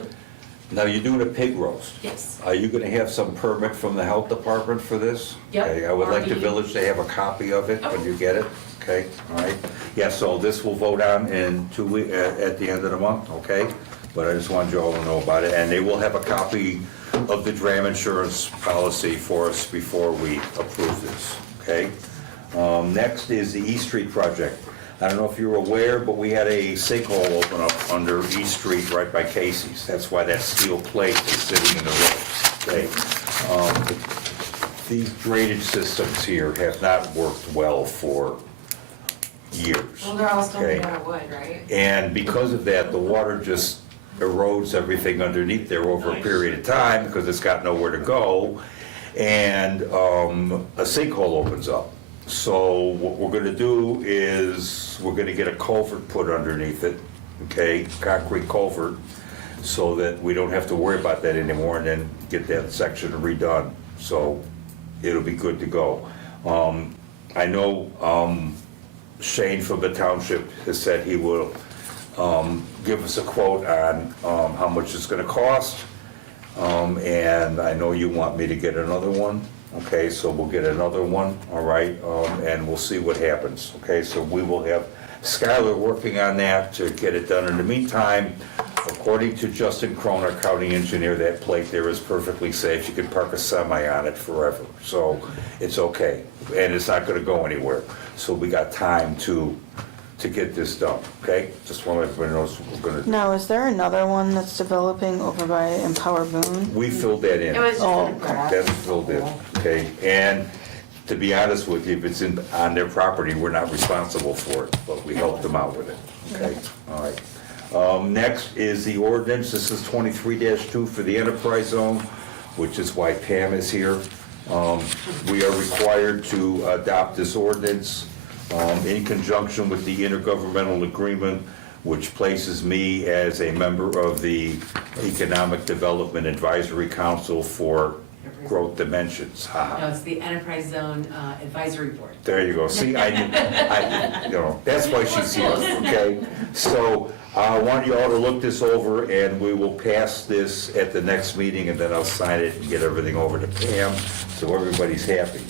Now, you're doing a pig roast. Yes. Are you gonna have some permit from the health department for this? Yep, Okay, I would like the already. village to have a copy of it when you get it, okay, all right? Yeah, so this will vote on in 2 weeks, at the end of the month, okay? But I just wanted you all to know about it, and they will have a copy of the DRAM insurance policy for us before we approve this, okay? Next is the East Street project. I don't know if you're aware, but we had a sinkhole open up under East Street right by Casey's. That's why that steel plate is sitting in the road, okay? These drainage systems here have not worked well for years. Well, they're all still okay? made out of wood, right? And because of that, the water just erodes everything underneath there over a period of time because it's got nowhere to go, and a sinkhole opens up. So what we're gonna do is, we're gonna get a culvert put underneath it, okay, concrete culvert, so that we don't have to worry about that anymore, and then get that section redone. So it'll be good to go. I know Shane from the township has said he will give us a quote on how much it's gonna cost. And I know you want me to get another one, okay, so we'll get another one, all right, and we'll see what happens, okay? So we will have Skylar working on that to get it done. In the meantime, according to Justin Crone, our county engineer, that plate there is perfectly safe. You can park a semi on it forever, so it's okay, and it's not gonna go anywhere. So we got time to get this done, okay? Just want everybody to know what we're gonna do. Now, is there another one that's developing over by Empower Boone? We filled that in. It was just Oh, in the grass. That's filled in, okay? And to be honest with you, if it's on their property, we're not responsible for it, but we helped them out with it, okay? All right. Next is the ordinance. This is 23-2 for the enterprise zone, which is why Pam is here. We are required to adopt this ordinance in conjunction with the intergovernmental agreement, which places me as a member of the Economic Development Advisory Council for Growth Dimensions. No, it's the Enterprise Zone Advisory Board. There you go. See, you know, that's why she's here, okay? So I want you all to look this over, and we will pass this at the next meeting, and then I'll sign it and get everything over to Pam, so everybody's happy.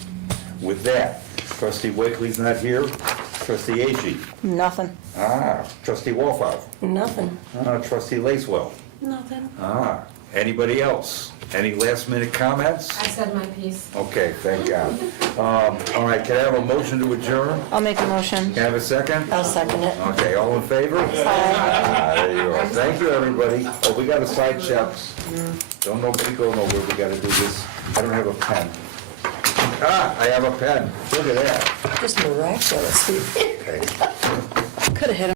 With that, Trustee Wakely's not here. Trustee Agee? Nothing. Trustee Wolfow? Nothing. Trustee Lacewell? Nothing. Anybody else? Any last minute comments? I said my piece. Okay, thank God. All right, can I have a motion to adjourn? I'll make a motion. Can I have a second? I'll second it. Okay, all in favor? There you go. Thank you, everybody. Oh, we got a side checks. Don't nobody go nowhere, we gotta do this. I don't have a pen. I have a pen. Look at that. Just miraculous. Okay. Could have hit him.